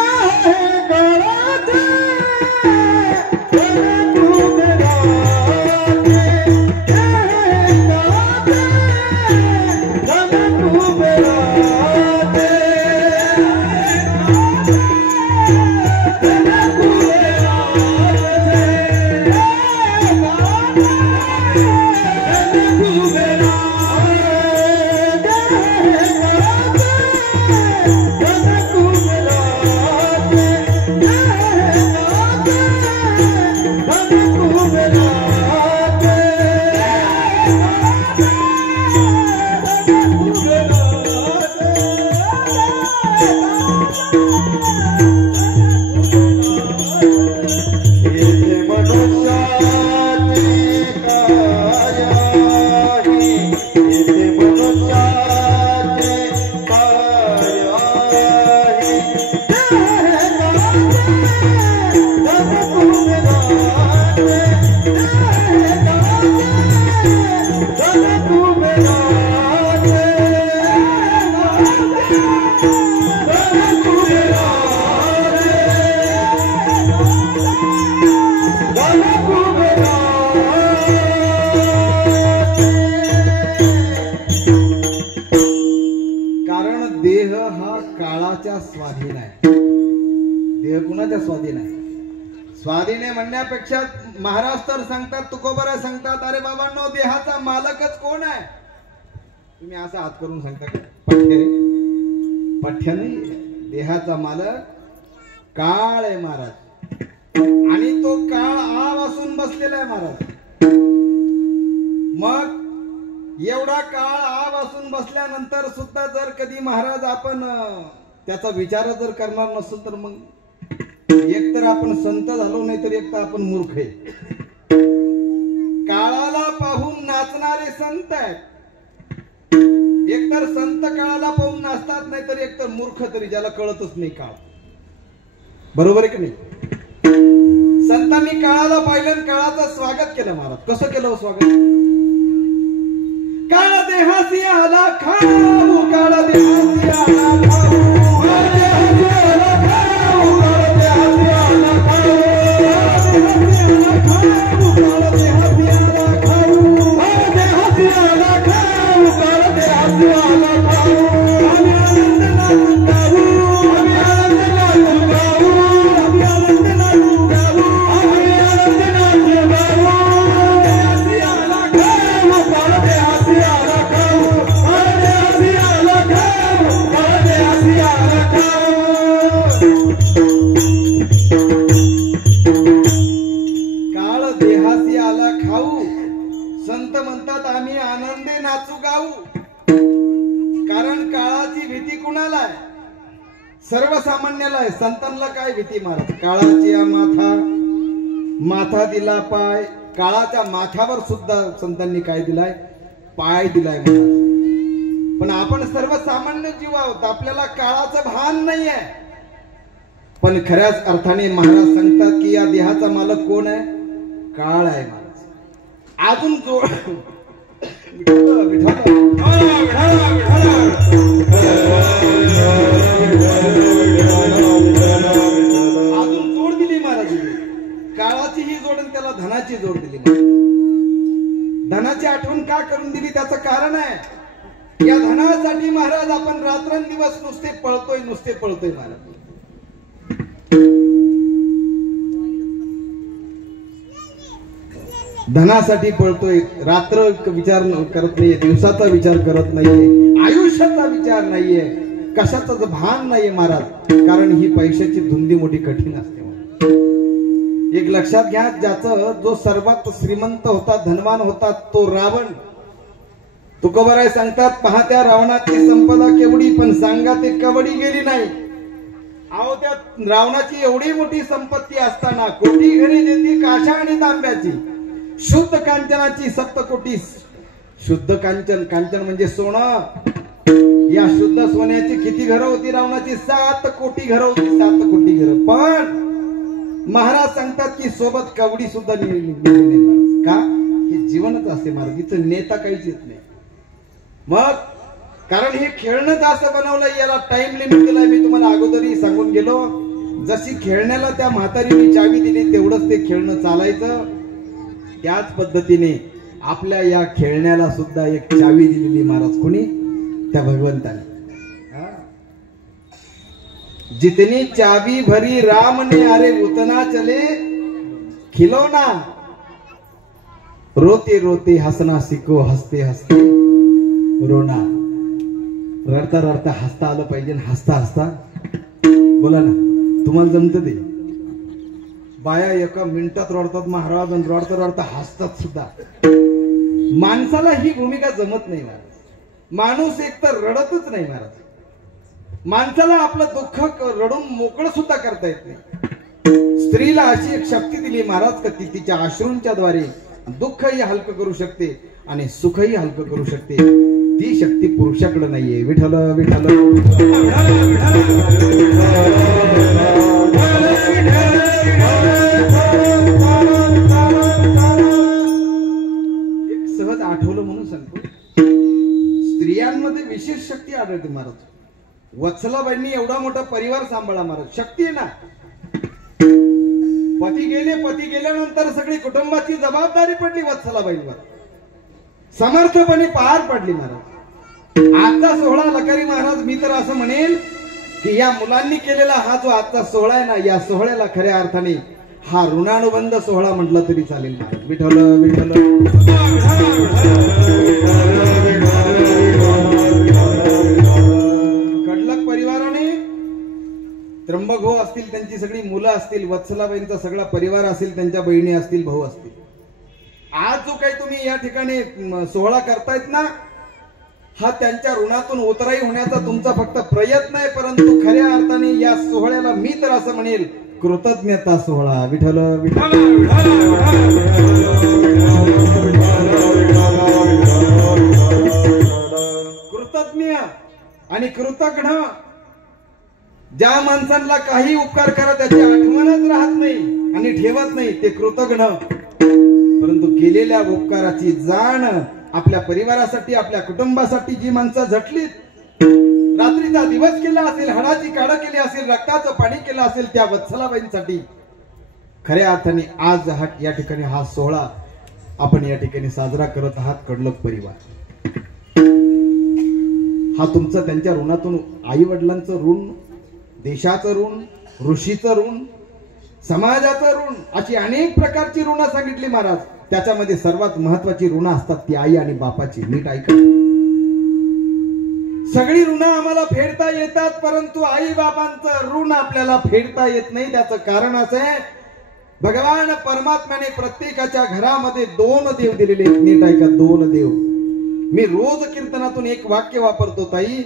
स्वाधीन आहे देह कुणाच्या स्वाधीन आहे स्वाधीन आहे म्हणण्यापेक्षा महाराज तर सांगतात तुकोबरा सांगतात अरे बाबांनो देहाचा मालकच कोण आहे तुम्ही असं हात करून सांगता का पठ्य नाही देहाचा मालक काळ आहे महाराज आणि तो काळ आवासून बसलेला आहे महाराज मग एवढा काळ आवासून बसल्यानंतर सुद्धा जर कधी महाराज आपण त्याचा विचार जर करणार नसतो तर मग एक तर आपण संत झालो नाही तर एक तर आपण मूर्ख आहे काळाला पाहून नाचणारे संत आहेत एक तर संत काळाला पाहून नाचतात नाही तर एक तर मूर्ख तरी ज्याला कळतच नाही काळ बरोबर आहे की नाही संतांनी काळाला पाहिलं काळाचं स्वागत केलं महाराज कसं केलं स्वागत काळ देहासी आला खाऊ काळ देहासी आला खाऊ संत म्हणतात आम्ही आनंदे नाचू गाऊ कारण काळाची भीती कुणाला आहे सर्वसामान्याला आहे संतांना काय भीती महाराज काळाची माथा दिला पाय काळाच्या माथ्यावर सुद्धा संतांनी काय दिलाय पाय दिलाय महाराज पण आपण सर्वसामान्य जीव आहोत आपल्याला काळाचं भान नाही आहे पण खऱ्याच अर्थाने महाराज सांगतात की या देहाचा मालक कोण आहे काळ आहे महाराज अजून जोड अजून जोड दिली महाराज काळाची ही जोड त्याला धनाची जोड दिली धनाची आठवण का करून दिली त्याचं कारण आहे या धनासाठी महाराज आपण रात्रंदिवस नुसते पळतोय महाराज धनासाठी पळतोय रात्र विचार करत नाहीये दिवसाचा विचार करत नाहीये आयुष्याचा विचार नाहीये कशाचं भान नाहीये महाराज कारण ही पैशाची धुंदी मोठी कठीण असते एक लक्षात घ्या ज्याचं जो सर्वात श्रीमंत होता धनवान होता तो रावण तुकोबराय सांगतात पहा त्या रावणाची संपदा केवढी पण सांगा ते कवडी गेली नाही अहो त्या रावणाची एवढी मोठी संपत्ती असताना कोटी घरी देती काशा आणि तांब्याची शुद्ध कांचनाची सप्तकोटी शुद्ध कांचन म्हणजे सोनं या शुद्ध सोन्याची किती घरं होती रावणाची? 7 कोटी घरं होती, 7 कोटी घरं. पण महाराज सांगतात की सोबत कवडी सुद्धा नेली नाही. का? हे जीवनच असते महाराज, इथं नेता काहीच येत नाही. मग कारण हे खेळणं असं बनवलंय, याला टाइम लिमिट दिलाय. मी तुम्हाला अगोदरही सांगून गेलो, जशी खेळण्याला त्या म्हातारीने चावी दिली तेवढंच ते खेळणं चालायचं. त्याच पद्धतीने आपल्या या खेळण्याला सुद्धा एक चावी दिलेली महाराज. कोणी? त्या भगवंताने. जितनी चावी भरी राम ने, अरे उतना चले खिलौना. रोते रोते हसना सीखो, हसते हसते रोना. रडता रडता हसता आलं पाहिजे, हसता हसता बोला ना. तुम्हाला जमतं ते? बाया एका मिनिटात रडतात महाराज, आणि रडता रडता हसतात सुद्धा. माणसाला ही भूमिका जमत नाही महाराज. माणूस एक तर रडतच नाही महाराज. माणसाला आपलं दुःख रडून मोकळं सुद्धा करता येत नाही. स्त्रीला अशी एक शक्ती दिली महाराज का ती तिच्या अश्रूंच्या द्वारे दुःखही हलकं करू शकते आणि सुखही हलकं करू शकते. ती शक्ती पुरुषाकडे नाहीये. विठ्ठल विठ्ठल. एक सहज आठवलं म्हणून सांगतो, स्त्रियांमध्ये विशेष शक्ती आढळते महाराज. वत्सलाबाईंनी एवढा मोठा परिवार सांभाळा महाराज. शक्ती आहे ना. पती गेल्यानंतर सगळी कुटुंबाची जबाबदारी पडली वत्सलाबाईंवर. समर्थपणे पार पडली महाराज. आजचा सोहळा लकारी महाराज, मी तर असं म्हणेल की या मुलांनी केलेला हा जो आजचा सोहळा आहे ना, या सोहळ्याला खऱ्या अर्थाने हा ऋणानुबंध सोहळा म्हटला तरी चालेल महाराज. विठ्ठल विठ्ठल. कडलक परिवाराने, त्र्यंबक भाऊ असतील, त्यांची सगळी मुलं असतील, वत्सलाबाईंचा सगळा परिवार असेल, त्यांच्या बहिणी असतील, भाऊ असतील. आज जो काही तुम्ही या ठिकाणी सोहळा करतायत ना, हा त्यांच्या ऋणातून उतराई होण्याचा तुमचा फक्त प्रयत्न आहे. परंतु खऱ्या अर्थाने या सोहळ्याला मी तर असं म्हणेल कृतज्ञता सोहळा. विठ्ठल विठ्ठल. कृतज्ञ आणि कृतज्ञ ज्या माणसांना काही उपकार करा त्याची आठवणच राहत नाही आणि ठेवत नाही, ते कृतज्ञ. परंतु केलेल्या उपकाराची जाण आपल्या परिवारासाठी, आपल्या कुटुंबासाठी जी माणसं झटलीत, रात्रीचा दिवस केला असेल, हाडाची काढा केली असेल, रक्ताचं पाणी केलं असेल, त्या वत्सलाबाईंसाठी खऱ्या अर्थाने आज या ठिकाणी हा सोहळा आपण या ठिकाणी साजरा करत आहात. कडलक परिवार हा तुमचं त्यांच्या ऋणातून, आई वडिलांचं ऋण, देशाचं ऋण, ऋषीचं ऋण, समाजाचं ऋण, अशी अनेक प्रकारची ऋण सांगितली महाराज. त्याच्यामध्ये सर्वात महत्वाची ऋण असतात ती आई आणि बापाची. नीट ऐका. सगळी ऋण आम्हाला फेडता येतात, परंतु आई बाबांचं ऋण आपल्याला फेडता येत नाही. त्याचं कारण असं आहे, भगवान परमात्म्याने प्रत्येकाच्या घरामध्ये 2 देव दिलेले. नीट ऐका, 2 देव. मी रोज कीर्तनातून एक वाक्य वापरतो ताई,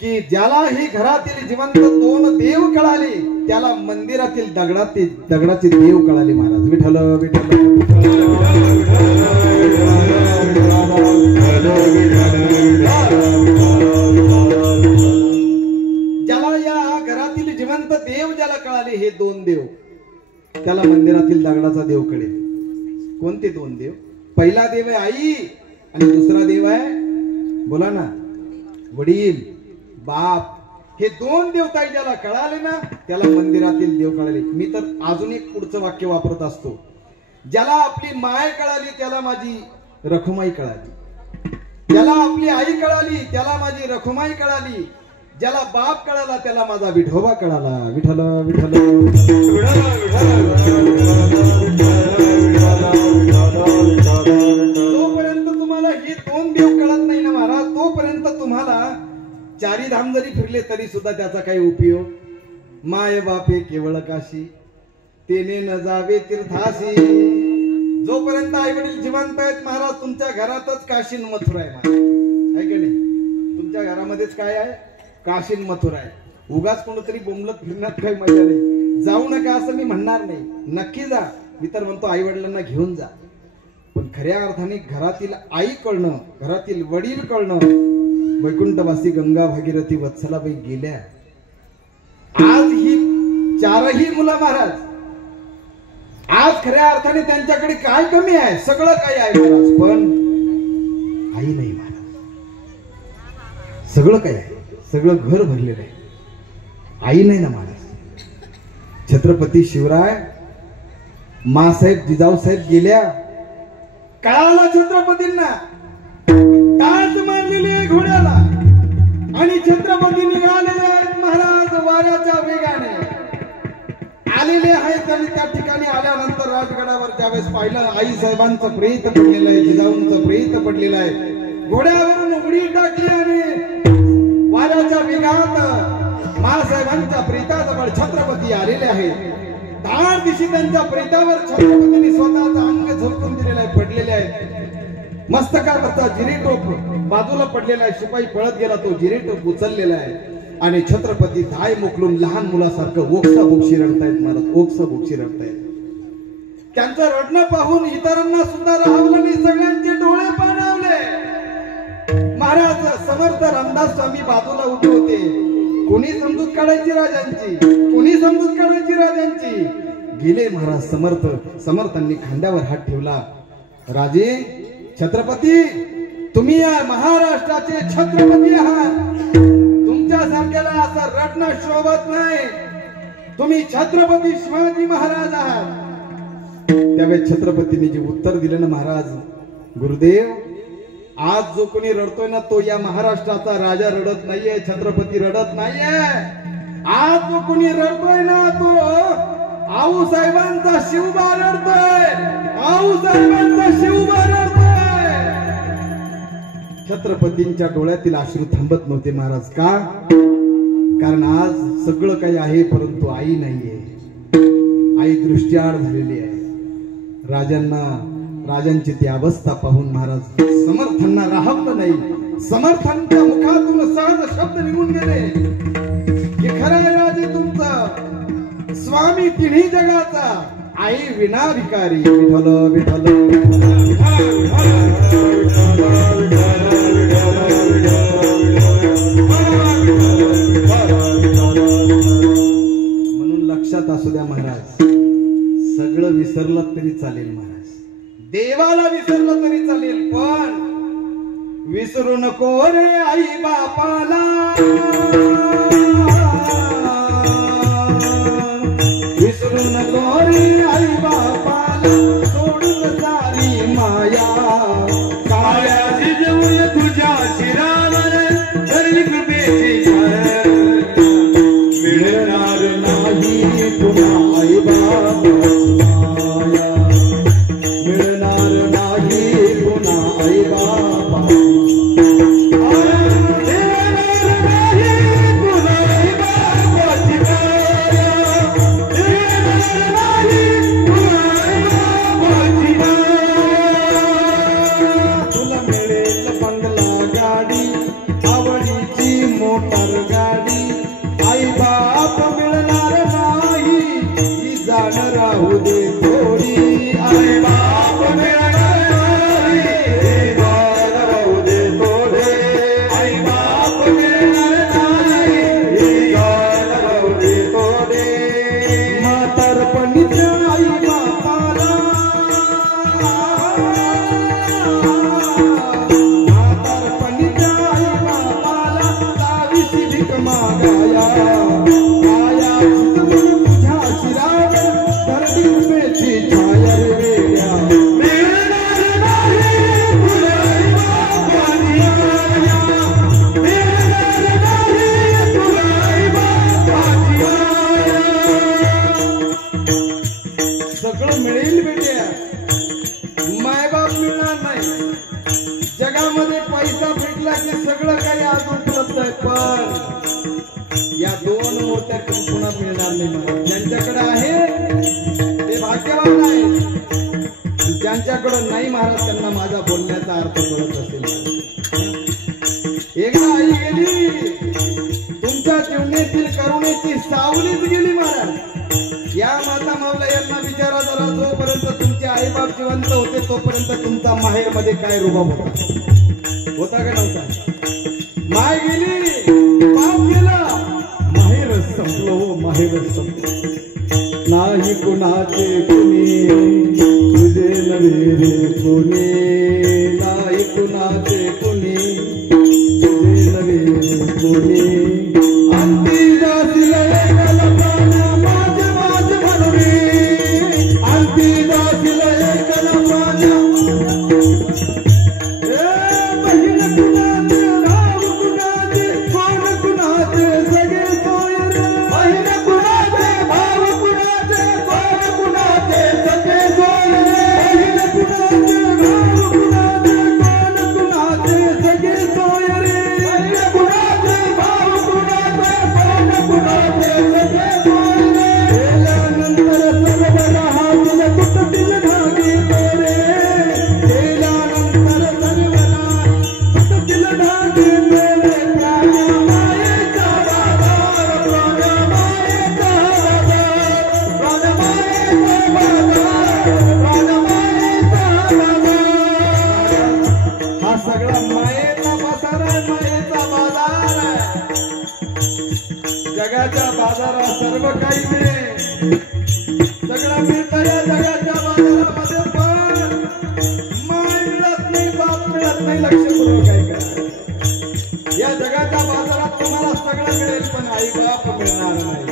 की ज्याला ही घरातील जिवंत 2 देव कळाले, त्याला मंदिरातील दगडाचे देव कळाले महाराज. विठ्ठल विठ्ठल. ज्याला या घरातील जिवंत देव ज्याला कळाले, हे 2 देव, त्याला मंदिरातील दगडाचा देव कळेल. कोणते 2 देव? पहिला देव आहे आई आणि दुसरा देव आहे, बोला ना, वडील, बाप. हे 2 देव ताई ज्याला कळाले ना, त्याला मंदिरातील देव कळाले. मी तर अजून एक पुढचं वाक्य वापरत असतो, ज्याला आपली माय कळाली त्याला माझी रखुमाई कळाली. ज्याला आपली आई कळाली त्याला माझी रखुमाई कळाली. ज्याला बाप कळाला त्याला माझा विठोबा कळाला. विठ्ठल विठ्ठल. जोपर्यंत तुम्हाला हे 2 देव कळत नाही ना महाराज, तोपर्यंत तुम्हाला 4 धाम जरी फिरले तरी सुद्धा त्याचा काही उपयोग. माय बापे केवळ काशी, तेने न जावे तीर्थासी. जोपर्यंत आई वडील जिवंत आहेत महाराज, तुमच्या घरातच काशी मथुरा आहे महाराज. आहे की नाही? तुमच्या घरामध्येच काय आहे? काशी मथुरा आहे. उगाच कोणतरी बोंबलत फिरण्यात काही मजा नाही. जाऊ नका असं मी म्हणणार नाही, नक्की जा. मी तर म्हणतो आई वडिलांना घेऊन जा. पण खऱ्या अर्थाने घरातील आई कळणं, घरातील वडील कळणं, वैकुंठवासी गंगा भागीरथी वत्सलाबाई गेल्या. आज ही चारही मुलं महाराज, आज खऱ्या अर्थाने त्यांच्याकडे काय कमी आहे? सगळं काही आहे महाराज, पण आई नाही महाराज. सगळं काय आहे, सगळं घर भरलेलं आहे, आई नाही ना महाराज. छत्रपती शिवराय, मासाहेब, जिजाऊसाहेब गेल्या. कळाला छत्रपतींना, टाच मारलेली आहे घोड्याला आणि छत्रपती निघालेले आहेत महाराज वाऱ्याच्या वेगाने आलेले आहेत. आणि त्या ठिकाणी आल्यानंतर राजगडावर ज्यावेळेस पाहिलं, आई साहेबांचं प्रेत पडलेलं आहे, जिजाऊंचं प्रेत पडलेलं आहे. घोड्यावरून उडी टाकली आणि वाऱ्याच्या वेगात मासाहेबांच्या प्रेताजवळ छत्रपती आलेले आहेत. दार दिशी त्यांच्या प्रेतावर छत्रपतींनी स्वतःचं अंग झोपून दिलेलं आहे, पडलेले आहेत. मस्तकावरचा जिरेटोप बाजूला पडलेला आहे, शिपाई पळत गेला, तो जिरेटोप उचललेला आहे आणि छत्रपती धाय मोकलून लहान मुलासारखं ओक्सा बोक्षी रडतायत महाराज, ओक्सा बोक्षी रडतायत. त्यांचं रडणं पाहून इतरांना सुद्धा राहवलं नाही, सगळ्यांचे डोळे पाणावले. महाराज समर्थ रामदास स्वामी बाजूला उभे होते. कोणी समजूत काढायची राजांची, कोणी समजूत काढायची राजांची. गेले महाराज समर्थांनी खांद्यावर हात ठेवला. राजे, छत्रपती, तुम्ही या महाराष्ट्राचे छत्रपती आहात. तुमच्यासारख्याला असं रडणं शोभत नाही. तुम्ही छत्रपती शिवाजी महाराज आहात. त्यावेळेस छत्रपतींनी जे उत्तर दिलं ना महाराज, गुरुदेव, आज जो कोणी रडतोय ना तो या महाराष्ट्राचा राजा रडत नाहीये, छत्रपती रडत नाहीये. आज जो कोणी रडतोय ना तो आऊ साहेबांचा शिवबा रडतोय, आऊ साहेबांचा शिवबा रडतोय. छत्रपतींच्या डोळ्यातील अश्रू थांबत नव्हते महाराज. का? कारण आज सगळं काही आहे परंतु आई नाहीये. आई दृष्टीआड झालेली आहे. राजांची ती अवस्था पाहून महाराज समर्थांना राहवलं नाही. समर्थांच्या मुखातून सहज शब्द निघून गेले की खरं राजे तुमचं स्वामी तिन्ही जगाचा, आई विना भिकारी. विठ्ठल विठ्ठल म्हणून लक्षात असू द्या महाराज, सगळं विसरलं तरी चालेल महाराज, देवाला विसरलं तरी चालेल, पण विसरू नको रे आई बापाला. विसरू नको रे आई बापाला, सोडून सारी माया. काळ्या जिजवून तुझ्या शिरावर धरली कृपेची छाया. मिळणार नाही पुन्हा आई बापाची माया. मिळणार नाही पुन्हा आई बाबा. तुला मिळेल बंगला गाडी, आवडीची मोटर गाडी. आई बाप मिळणार नाही ही जाण राहू दे थोडी. आई बाप मिळणार नाही ही जाण राहू दे थोडे. आई बाप मिळणार नाही ही जाण राहू दे थोडे. म्हातारपणीच्या आई बापाला, म्हातारपणीच्या आई बापाला लावीशी भीक मागाया. काया जिजवून तुझ्या शिरावर धरली कृपेची छाया रे वेड्या. मिळणार नाही तुला आई बापाची माया. मिळणार नाही तुला आई बापाची माया. सगळं मिळेल बेट्या, मायबाप मिळणार नाही. जगामध्ये पैसा भेटला की सगळं काही आज उपलब्ध आहे, पण या दोन मूर्त्या पुन्हा मिळणार नाही मला. ज्यांच्याकडे आहे ते भाग्यवान आहे, ज्यांच्याकडे नाही महाराज त्यांना माझा बोलण्याचा अर्थ कळत असेल. एकदा आई गेली, तुमच्या जीवनातील करुणेची सावलीच गेली महाराज. या माता मावला यांना विचारा जरा, जोपर्यंत तुमचे आई बाप जिवंत होते तोपर्यंत तुमचा माहेर मध्ये काय रुबाब होता का नव्हता? माय गेली बाप गेला माहेर संपलो माहेर संपलो नाही कुणाचे कुणी तुझे नव्हे रे कुणी नाही कुणाचे कुणी तुझे नव्हे रे कुणी अंती जातील एकल प्राण माझे माझे म्हणून अंती जातील एकल प्राण बहीण कुणाचे नाव कुणाचे कोण कुणाचे सगळे सोय बहीण कुणाचे भाव कुणाचे कोण कुणाचे सगळे सोय बहीण कुणाचे भाव कुणाचे कोण कुणाचे सगळे सोय रे बहीण कुणाचे भाव कुणाचे कोण कुणाचे सगळे सोय रे गेल्यानंतर सर्व हातील कुटुंबील धागे तोरे गेल्यानंतर सर्व कुटुंबील धागे तोरे प्राणमायेचा बाजार प्राणमायेचा बाजार प्राणमायेचा बाजार हा सगळा मायेचा बाजार आहे मायेचा बाजार आहे जगाच्या बाजारात सर्व काही मिळेल सगळं मिळतं या जगाच्या बाजारामध्ये पण माय मिळत नाही बाप मिळत नाही लक्षपूर्वक काय करा या जगाच्या बाजारात तुम्हाला सगळं मिळेल पण आई बाप मिळणार नाही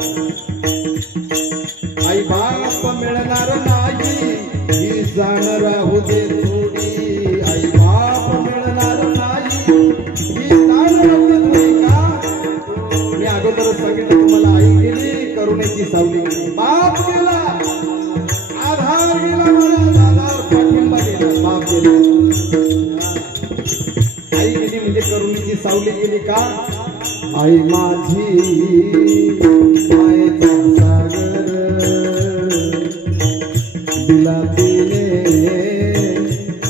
आई बाप मिळणार नाही ही जाण राहू दे थोडी आई बाप मिळणार नाही ही जाण राहू दे थोडी का मी अगोदर सांगितलं तुम्हाला आई गेली करुणेची सावली गेली बाप गेला आधार गेला मला आधार पाठिंबा गेला बाप गेला आई गेली म्हणजे करुणेची सावली गेली का आई माझी मायेचा सागर दिला तिने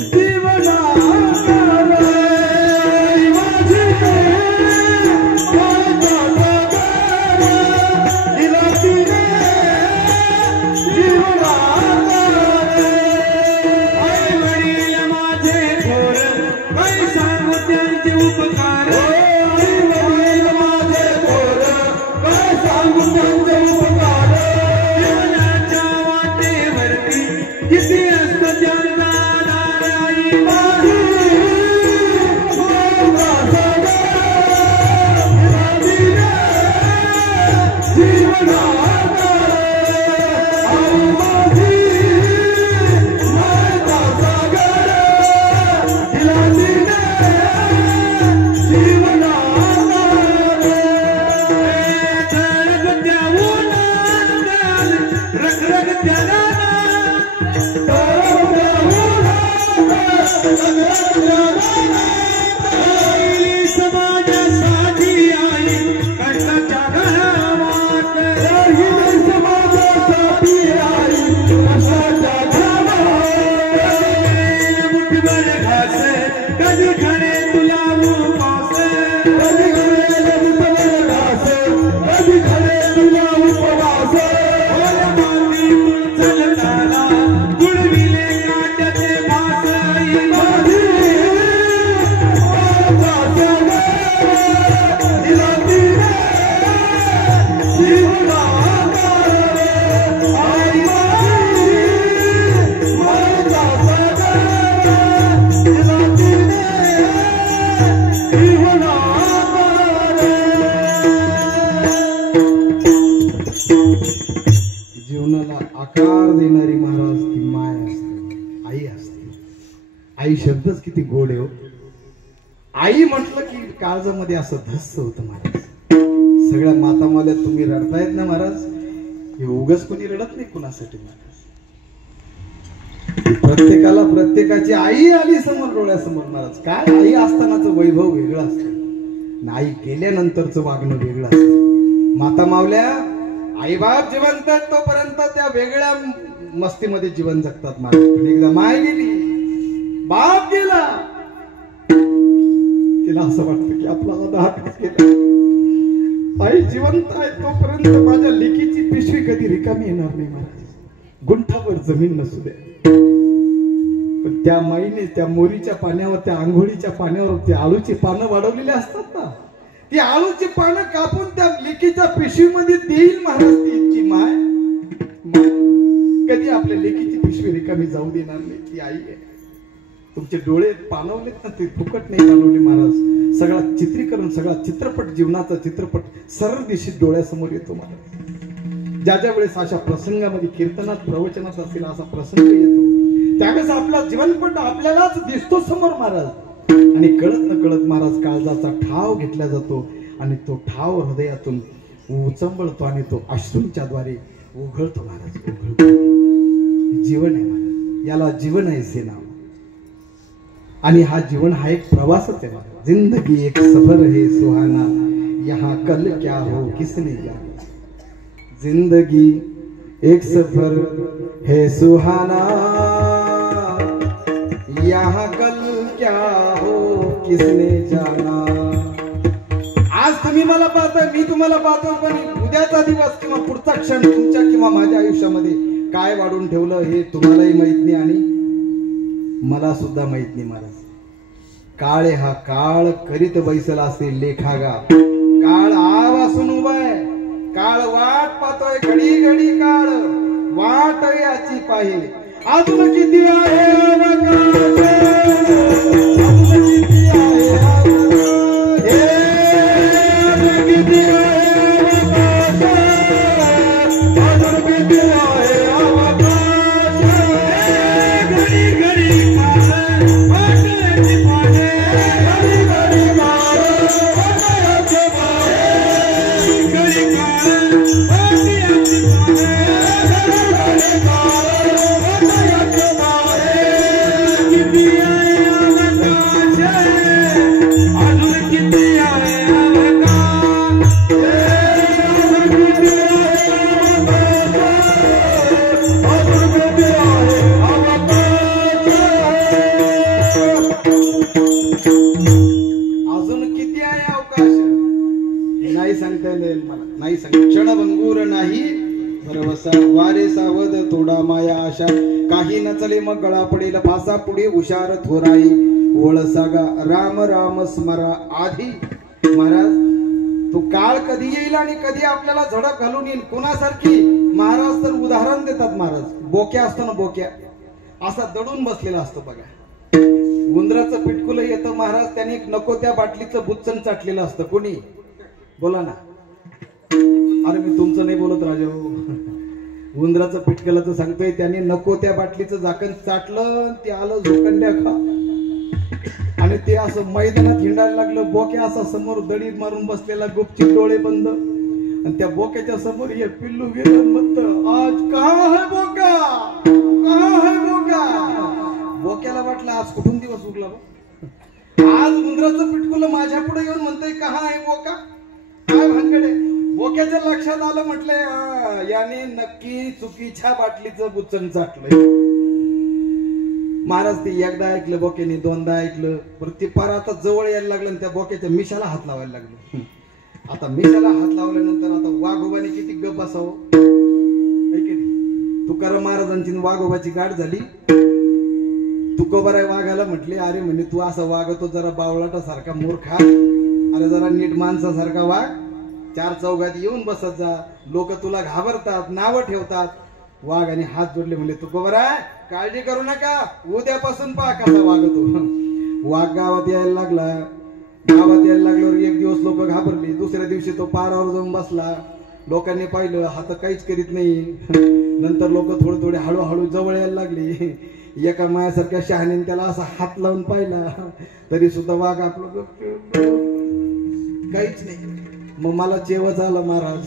जीवनाकार आई माझी मायेचा सागर दिला तिने जीवनाकार आई वडील माझे थोर काही सांगू त्यांचे उपकार आई वडील माझे थोर काही सांगू त्यांचे उपकार जीवनाच्या वाटेवरती किती असतं त्यांचा आधार आई माझी मायेचा सागर दिला तिने जीवनाकार आई माझी मायेचा सागर दिला तिने समाजासाठी आई कष्टाच्या घरात समाजासाठी आई कष्टाच्या घरात मुठभर घास कधी खणे तुला उपास कधी खणे मुठभर घास कधी खणे तुला उपवास माती चलताना गुळविले काट्याचे भास आई माझी दिला तिने जीवनाकार आई माझी मायेचा सागर दिला तिने जीवनाकार जीवनाला आकार देणारी महाराज ती माय असते आई असते आई शब्दच किती गोड आहे हो आई म्हटलं की काळजामध्ये असं धस्स होतं महाराज सगळ्या माता मावल्या तुम्ही रडतायत ना महाराज हे उगाच कोणी रडत नाही कुणासाठी महाराज प्रत्येकाला प्रत्येकाची आई आली समोर डोळ्यासमोर महाराज काय आई असतानाचं वैभव वेगळं असतं आई गेल्यानंतरचं वागणं वेगळं असतं माता मावल्या आई बाप जिवंत आहेत तोपर्यंत त्या वेगळ्या मस्तीमध्ये जीवन जगतात महाराज एकदा माय गेली बाप गेला तिला असं वाटतं की आपला आधारच गेला आई जिवंत आहे तोपर्यंत माझ्या लेकीची पिशवी कधी रिकामी येणार नाही महाराज गुंठावर जमीन नसू दे पण त्या माईने त्या मोरीच्या पाण्यावर, त्या आंघोळीच्या पाण्यावर ते आळूची पानं वाढवलेली असतात ना, ती आळूची पानं कापून त्या लेकीच्या पिशवीमध्ये देईल महाराज. ती इतकी माय कधी आपल्या लेकीची पिशवी रिकामी जाऊ देणार नाही. ती आई आहे. तुमचे डोळे पाणवलेत ना, ते फुकट नाही पाणवले महाराज. सगळा चित्रीकरण, सगळा चित्रपट, जीवनाचा चित्रपट सरळ दिशेत डोळ्यासमोर येतो महाराज. ज्या ज्या वेळेस अशा प्रसंगामध्ये, कीर्तनात, प्रवचनात असेल असा प्रसंग येतो, त्यावेळेस आपला जीवनपट आपल्यालाच दिसतो समोर महाराज. आणि कळत न कळत महाराज काळजाचा ठाव घेतला जातो आणि तो ठाव हृदयातून उचंबळतो आणि तो अश्रूंच्या द्वारे उघळतो महाराज. उघळतो. जीवन आहे महाराज, याला जीवन आहे से नाव. आणि हा जीवन हा एक प्रवासच आहे महाराज. जिंदगी एक सफर है सुहाना, यहाँ कल क्या हो किसने जाना. जिंदगी एक सफर है सुहाना, यहाँ कल क्या हो किसने जाना. आज तुम्ही मला पाहताय, मी तुम्हाला पाहतो, पण उद्याचा दिवस किंवा पुढचा क्षण तुमच्या किंवा माझ्या आयुष्यामध्ये काय वाढून ठेवलं हे तुम्हालाही माहित नाही आणि मला सुद्धा माहित नाही महाराज. काळ हा काळ करीत बैसला असेल लेखागा. काळ आवासून उभा आहे, काळ वाट पाहतोय, घडी घडी काळ वाट याची पाहिजे. अजून किती आहे क्षणभंगूर नाही भरवसा. वारे सावध थोडा माया आशा, काही न चले मग गळा पडेल फासा. पुढे हुशार थोराई ओळ सागा, राम राम स्मरा आधी. महाराज तो काळ कधी येईल आणि कधी आपल्याला झडप घालून येईल कुणासारखी. महाराज तर उदाहरण देतात महाराज. बोक्या असतो ना, बोक्या असा दडून बसलेला असतो बघा. उंदराचं पिटकुलं येतं महाराज, त्याने नको त्या बाटलीचं बुच्चन चाटलेलं असतं. कोणी बोला ना. अरे मी तुमचं नाही बोलत राजा. उंदराचं पिटकलं तर सांगतोय, त्याने नको त्या बाटलीचं झाकण चाटलं, ते आलं झोकंड्या खा आणि ते असं मैदानात हिंडायला लागलं. बोक्या असा समोर दडी मारून बसलेला, गुपचूप डोळे बंद, आणि त्या बोक्याच्या समोर हे पिल्लू गेलं. म्हणत आज कहा है बोका, कहा है बोका. बोक्याला वाटलं आज कुठून दिवस उगला. आज उंदराचं पिटकुलं माझ्या पुढे येऊन म्हणतंय कहा आहे बोका. काय भानगडे. बोक्याच्या लक्षात आलं, म्हटलंय याने नक्की चुकीच्या बाटलीचं बुच्चन चाटलंय. महाराज ते एकदा ऐकलं बोक्याने, दोनदा ऐकलं, पण ते पार आता जवळ यायला लागलं आणि त्या बोक्याच्या मिशाला हात लावायला लागलं. आता मिशाला हात लावल्यानंतर आता वाघोबाने किती गप बसावं. तुकाराम महाराजांची वाघोबाची गाठ झाली. तुकोबाराय वाघाला म्हटले, अरे म्हणे तू असं वागतो जरा बावळाटा सारखा मूर्खा, अरे जरा नीट माणसासारखा वाघ. चार चौघात येऊन बसत जा, लोक तुला घाबरतात, नावं ठेवतात. वाघाने हात जोडले, म्हणले तुकोबाराय काळजी करू नका, उद्यापासून पहा कसा वागतो. वाघ गावात यायला लागला. गावात यायला लागल्यावर एक दिवस लोक घाबरली. दुसऱ्या दिवशी तो पारावर जाऊन बसला. लोकांनी पाहिलं हा तर काहीच करीत नाही. नंतर लोक थोडे थोडे हळूहळू जवळ यायला लागली. एका मायासारख्या शहाण्याने त्याला असा हात लावून पाहिला, तरी सुद्धा वाघ आपलं काहीच नाही. मग मला चेवच आला महाराज.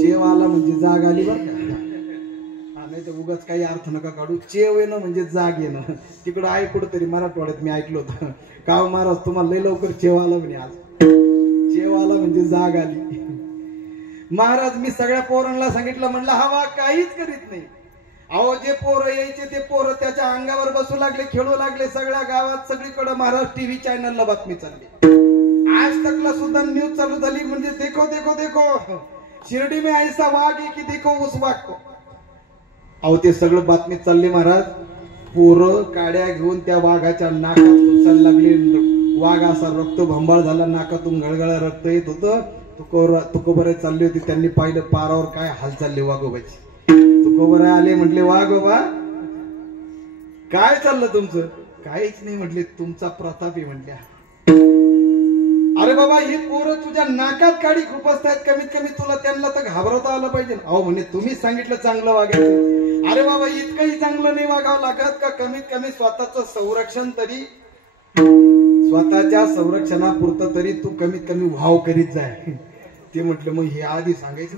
चेव आला म्हणजे जाग आली बरं का. नाही तर उगाच काही अर्थ नका काढू. चेव येणं म्हणजे जाग येणं. तिकडं आहे कुठंतरी मराठवाड्यात मी ऐकलं होतं. का महाराज तुम्हाला लय लवकर चेव आला म्हणे. आज चेव आला म्हणजे जाग आली. महाराज मी सगळ्या पोरांना सांगितलं, म्हणलं हा वाघ काहीच करीत नाही. अहो जे पोरं यायचे ते पोरं त्याच्या अंगावर बसू लागले, खेळू लागले. सगळ्या गावात सगळीकडे महाराज टीव्ही चॅनलला बातमी चालली. आज तकला सुद्धा न्यूज चालू झाली, म्हणजे देखो देखो देखो शिर्डी में ऐसा वाघ है की देखो उस वाघ को. अहो ते सगळं बातमीत चालले महाराज. पोरं काड्या घेऊन त्या वाघाच्या नाकात घुसायला लागली. वाघ असा रक्त भंबाळ झाला, नाकातून गळगळ रक्त येत होतं. तुकोबरे चालली होती, त्यांनी पाहिलं पारावर काय हाल चालले वाघोबाची. तुकोबरे आले, म्हटले वाघोबा काय चाललं तुमचं? काहीच नाही म्हटले, तुमचा प्रताप आहे म्हटल्या. अरे बाबा ही पोरं तुझ्या नाकात काडी खुपसतायत, कमीत कमी तुला त्यांना तर घाबरवता आलं पाहिजे. अहो म्हणे तुम्ही सांगितलं चांगलं वागायचं. अरे बाबा इतकंही चांगलं नाही वागावं लागत का? कमीत कमी स्वतःचं संरक्षण तरी, स्वतःच्या संरक्षणापुरतं तरी तू कमीत कमी भाव करीत जाय. ते म्हटलं मग हे आधी सांगायचं.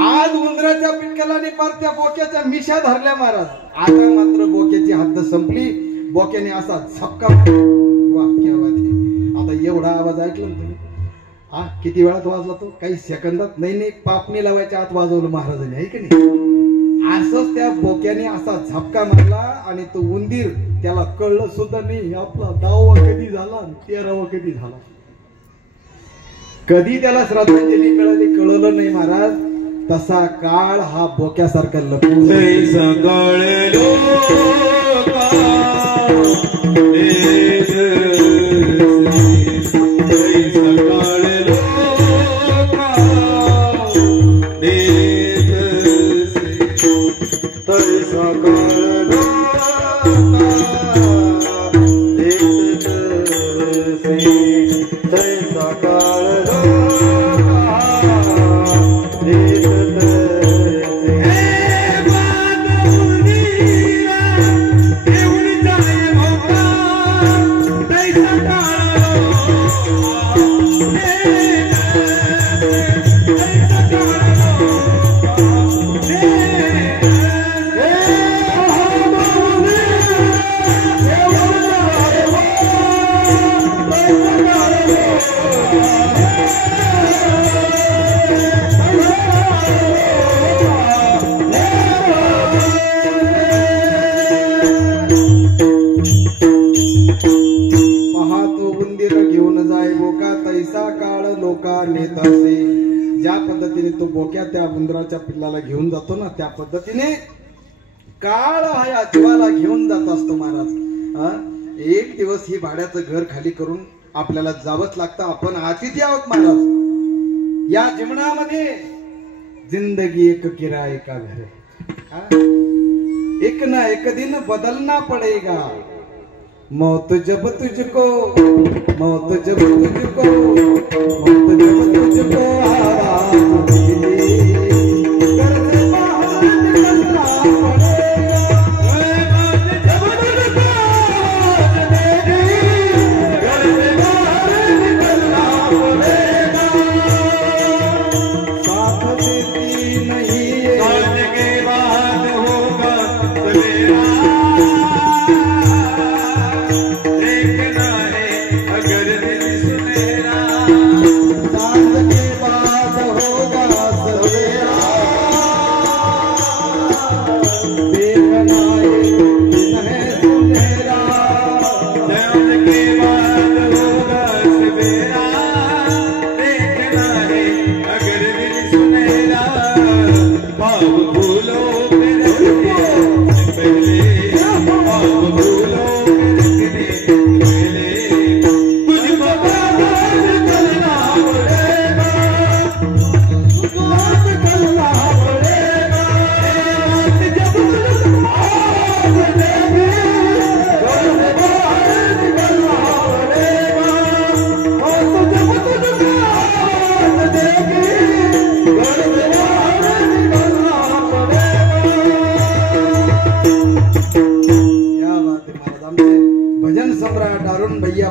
आज उंदराच्या पिटकलाने पार त्या बोक्याच्या मिशा धरल्या महाराज. आता मात्र बोक्याची हद्द संपली. बोक्याने असा झपका, वाक्यावादी. आता एवढा आवाज ऐकला ना तुम्ही? हा किती वेळात वाजला तो? काही सेकंदात. नाही पापणी लावायच्या आत वाजवलं महाराजांनी, आहे की नाही? असंच त्या बोक्याने असा झपका मारला आणि तो उंदीर, त्याला कळलं सुद्धा नाही आपला 10वा कधी झाला 13वा कधी झाला. कधी त्याला श्रद्धांजली कळली कळलं नाही महाराज. तसा काळ हा बोक्यासारखा लपून त्या उंदराच्या पिल्लाला घेऊन जातो ना, त्या पद्धतीने काळ हा या जीवाला घेऊन जात असतो महाराज. एक दिवस ही भाड्याचं घर खाली करून आपल्याला जावंच लागतं. आपण अतिथी आहोत महाराज. या जीवनामध्ये जिंदगी एक किराए का घर, एक ना एक दिन बदलना पड़ेगा. मौत जब तुझको, मौत जब तुझको, मौत जब तुझको आवाज मिली, घर से बाहर निकलना पड़ेगा. मौत जब तुझको आवाज मिली, घर से बाहर निकलना पड़ेगा. साथ देती नहीं ये आज के बाद होगा सवेरा.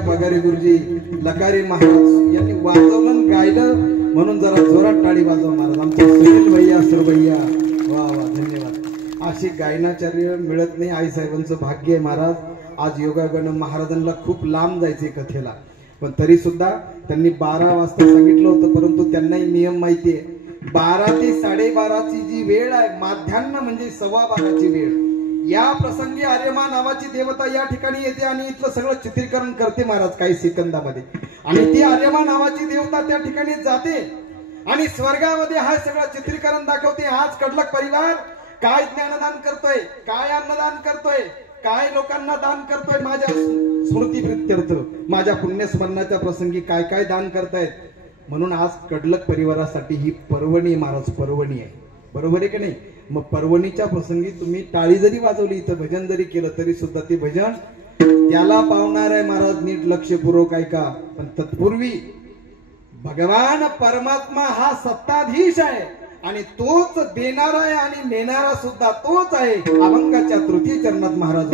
पगारी गुरुजी लकारी महाराज यांनी वाजवलं गायलं म्हणून जरा जोरात टाळी वाजवा महाराज. आमचे सुनील भैया सुरभैया, वा वा धन्यवाद. अशी गायनाचार्य मिळत नाही, आई साहेबांचं भाग्य आहे महाराज. आज योगायोगानं महाराजांना खूप लांब जायचे कथेला, पण तरी सुद्धा त्यांनी 12 वाजता सांगितलं होतं. परंतु त्यांनाही नियम माहिती आहे, 12 ते 12:30ची जी वेळ आहे, माध्यान्ह म्हणजे 12:15ची वेळ. या प्रसंगी आर्यमा नावाची देवता या ठिकाणी येते आणि इथलं सगळं चित्रीकरण करते महाराज काही सेकंदामध्ये. आणि ती आर्यमा नावाची देवता त्या ठिकाणी जाते आणि स्वर्गामध्ये हा सगळं चित्रीकरण दाखवते. आज कडलक परिवार काय ज्ञानदान करतोय, काय अन्नदान करतोय, काय लोकांना दान करतोय, माझ्या स्मृती प्रित्यर्थ, माझ्या पुण्यस्मरणाच्या प्रसंगी काय काय दान करतायत. म्हणून आज कडलक परिवारासाठी ही पर्वणी महाराज, पर्वणी आहे. बरोबर आहे की नाही? मग पर्वणीच्या प्रसंगी तुम्ही टाळी जरी वाजवली, इथं भजन जरी केलं तरी सुद्धा ते भजन त्याला पावणार आहे महाराज. नीट लक्षपूर्वक ऐका. पण तत्पूर्वी भगवान परमात्मा हा सत्ताधीश आहे आणि तोच देणारा आहे आणि नेणारा सुद्धा तोच आहे. अभंगाच्या तृतीय चरणात महाराज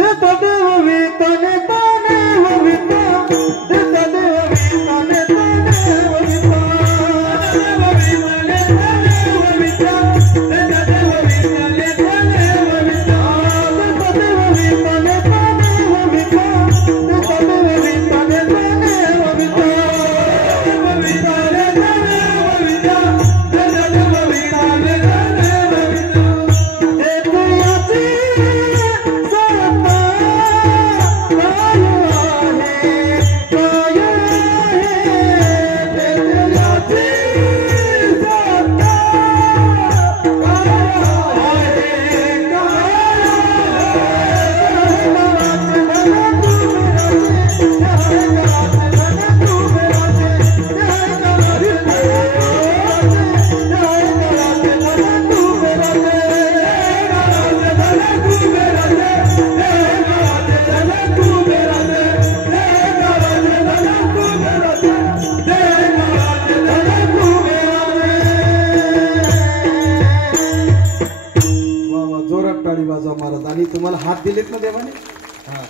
महाराज. आणि तुम्हाला हात दिलेत ना देवाने?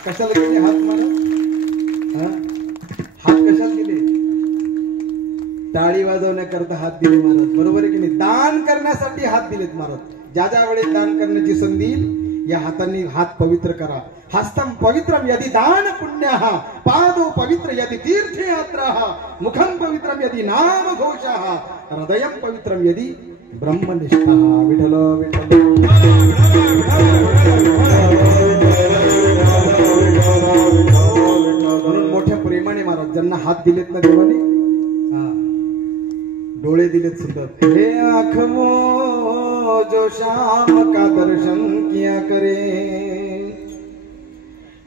कशाला दिले हात मला? हात कशाला दिले? टाळी वाजवण्याकरता हात दिले महाराज. बरोबर आहे की नाही? दान करण्यासाठी हात दिलेत महाराज. ज्या ज्या वेळेस दान करण्याची संधी येईल, या हातांनी हात पवित्र करा. हस्तम पवित्रम यदि दान पुण्यः, पादो पवित्र यदि तीर्थयात्राः, मुखम पवित्रम यदि नाम घोषः, हृदयम पवित्रम यदि ब्रह्मनिष्ठः. विठ्ठल विठ्ठल. म्हणून मोठ्या प्रेमाने महाराज ज्यांना हात दिलेत ना देवाने, डोळे दिलेत सुंदर. हे आँखों जो शाम का दर्शन किया करे,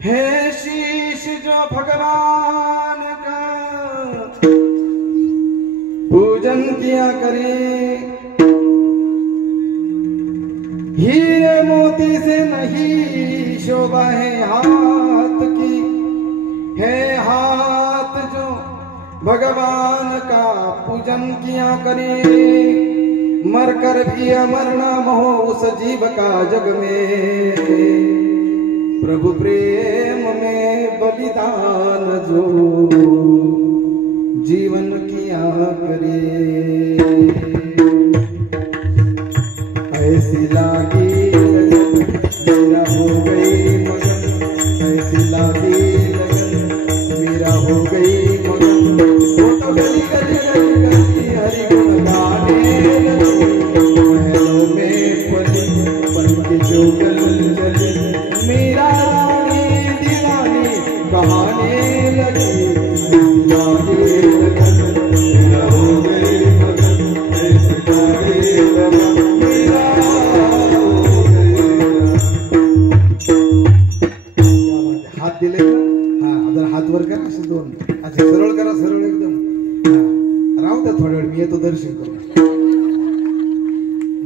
हे शीश जो भगवान का पूजन किया करे, हीरे मोती से नहीं शोभा है हाथ की, है हाथ जो भगवान का पूजन किया करे, मरकर भी अमर नाम हो उस जीव का जग में, प्रभु प्रेम में बलिदान जो जीवन किया करे. ऐसी लागी लगन मेरा हो गई मगन, ऐसी लागी लगन मेरा हो गई मगन, वो तो गली गली गली गली हरि गुण गाने लगी, महलों में पली बन के जो गली मेरा रानी दीवानी कहाने लगी. ऐसी लागी लगन मेरा हो गई मगन, ऐसी लागी लगन दिले ना. जरा हात वर करा, असं दोन अच्छा सरळ करा, सरळ एकदम. राहू द्या थोड्या वेळ, मी येतो दर्शन करू.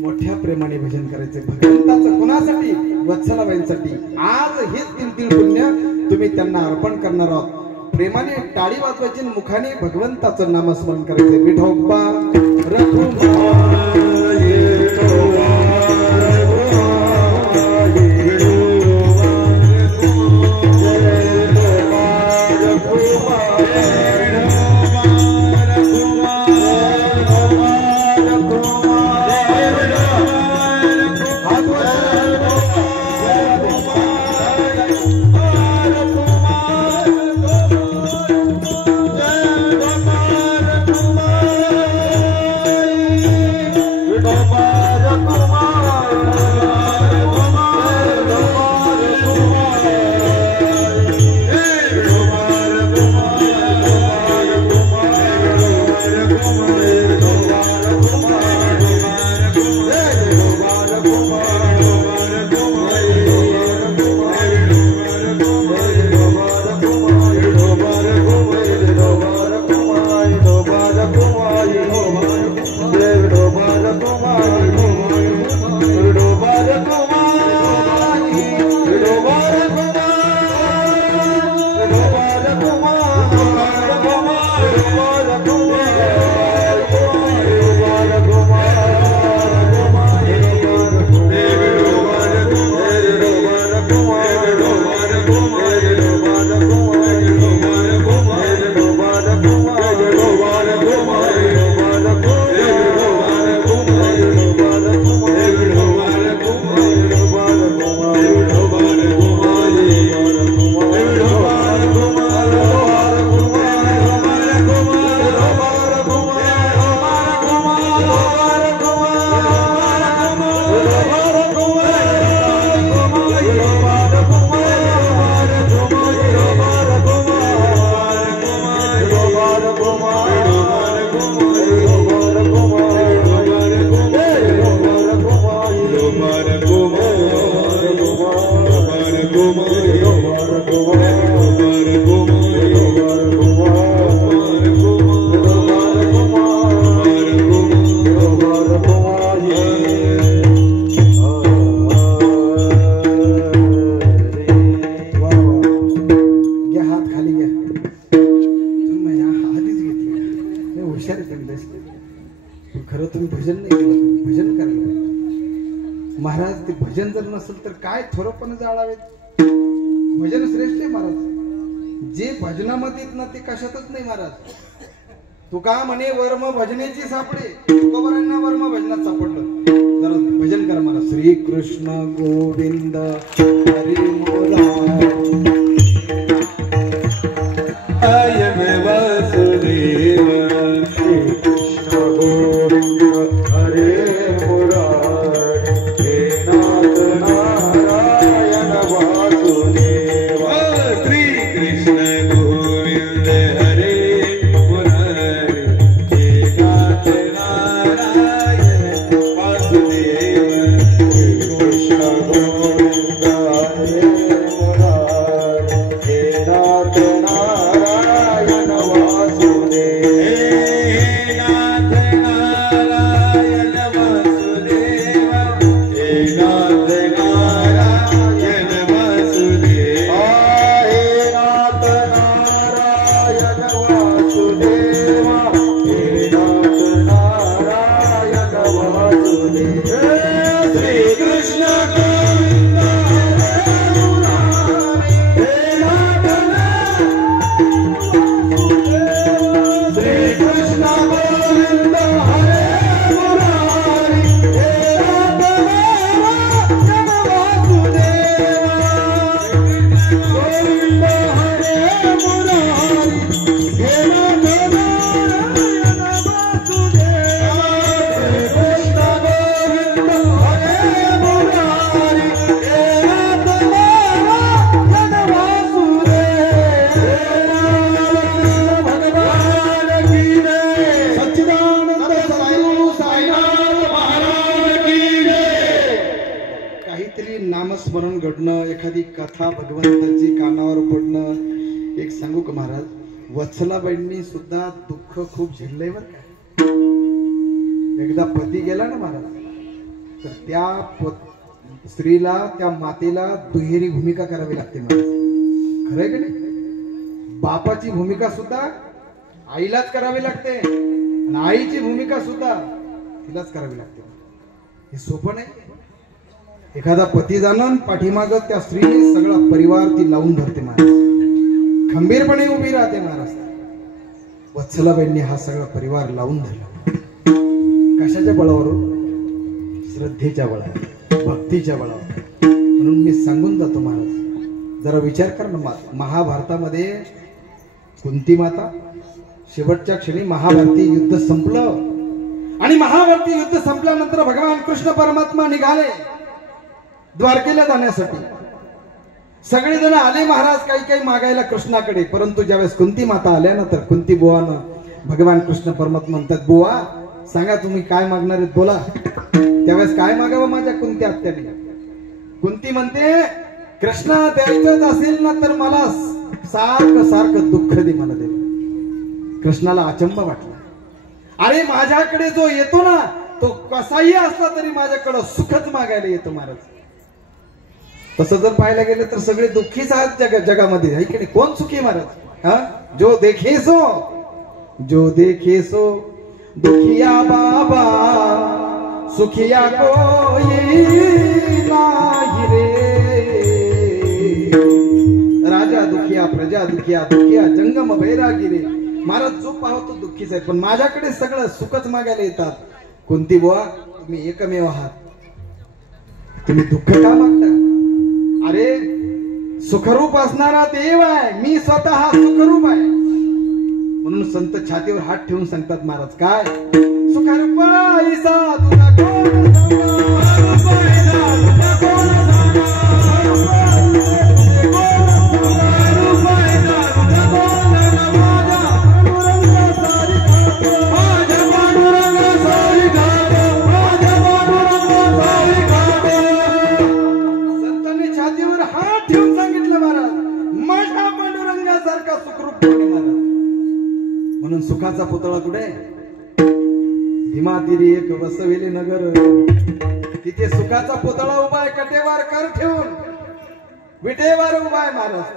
मोठ्या प्रेमाने भजन करायचे भगवंताचं. कुणासाठी? वत्सलाबाईंसाठी. आज हेच तीन पुण्य तुम्ही त्यांना अर्पण करणार आहोत. प्रेमाने टाळी वाजवायची, मुखाने भगवंताचं नामस्मरण करायचे. विठोबा रघुमा खरं तुम्ही भजन नाही केलं, भजन करायला महाराज. ते भजन जर नसेल तर काय थोरपण जाळावे. भजन श्रेष्ठ आहे महाराज. जे भजनामध्ये ना ते कशातच नाही महाराज. तुका म्हणे वर्म भजनेची सापडे, तुकोबरांना वर्म भजनात सापडलं. जरा भजन करा मला. श्री कृष्ण गोविंद हरी मोरा वासुदेव. श्री कृष्ण गोविंद हरे मुरारी, हे नाथ नारायण वासुदेव. श्री कृष्ण गोविंद हरे मुरारी, हे नाथ नारायण वासुदेव. श्री कृष्ण गोविंद हरे मुरारी, हे नाथ नारायण वासुदेव. नामस्मरण घडणं, एखादी कथा भगवंताची कानावर पडणं. एक सांगू का महाराज, वत्सलाबाईंनी सुद्धा दुःख खूप झेललंय बरं का. एकदा पती गेला ना महाराज, तर त्या स्त्रीला, त्या मातेला दुहेरी भूमिका करावी लागते महाराज. खरंय का नाही? बापाची भूमिका सुद्धा आईलाच करावी लागते आणि आईची भूमिका सुद्धा तिलाच करावी लागते. हे सोपं नाही. एखादा पती जाणं, पाठीमाग त्या स्त्रीने सगळा परिवार ती लावून धरते महाराज. खंबीरपणे उभी राहते महाराज. वत्सलाबाईंनी हा सगळा परिवार लावून धरला. कशाच्या बळावर? श्रद्धेच्या बळावर, भक्तीच्या बळावर. म्हणून मी सांगून जातो महाराज, जरा विचार कर ना. महाभारतामध्ये कुंती माता शेवटच्या क्षणी महाभारती युद्ध संपलं आणि महाभारती युद्ध संपल्यानंतर भगवान कृष्ण परमात्मा निघाले द्वारकेला जाण्यासाठी. सगळेजण आले महाराज काही काही मागायला कृष्णाकडे. परंतु ज्यावेळेस कुंती माता आल्या ना, तर कुंती बुवानं भगवान कृष्ण परमात्मा म्हणतात, बुवा सांगा तुम्ही काय मागणार आहेत, बोला. त्यावेळेस काय मागावं माझ्या कुंती आत्याने? कुंती म्हणते, कृष्णा द्यायचंच असेल ना तर मला सारखं सारखं दुःख दे, मला दे. कृष्णाला अचंबा वाटला. अरे माझ्याकडे जो येतो ना तो कसाही असला तरी माझ्याकडे सुखच मागायला येतो महाराज. तसं जर पाहायला गेलं तर सगळे दुःखीच आहेत जगामध्ये, है की नाही? कोण सुखी महाराज? हा, जो देखे सो, जो देखे सो दुखिया बाबा, सुखिया कोई नाही रे. राजा दुखिया, प्रजा दुखिया, दुखिया जंगम बैरागी रे. महाराज जो पाहतो दुःखीच आहे, पण माझ्याकडे सगळं सुखच मागायला येतात. कुंती बुवा तुम्ही एकमेव आहात, तुम्ही दुःख का मागता? अरे सुखरूप असणारा देव आहे, मी स्वतः सुखरूप आहे. म्हणून संत छातीवर हात ठेवून सांगतात महाराज, काय सुखरूप ऐसा तुझा कोण सुखाचा पुतळा कुठे? भीमातीरी एक वसविले नगर, तिथे सुखाचा पुतळा उभा आहे, कटेवर कर ठेवून विटेवर उभा आहे महाराज.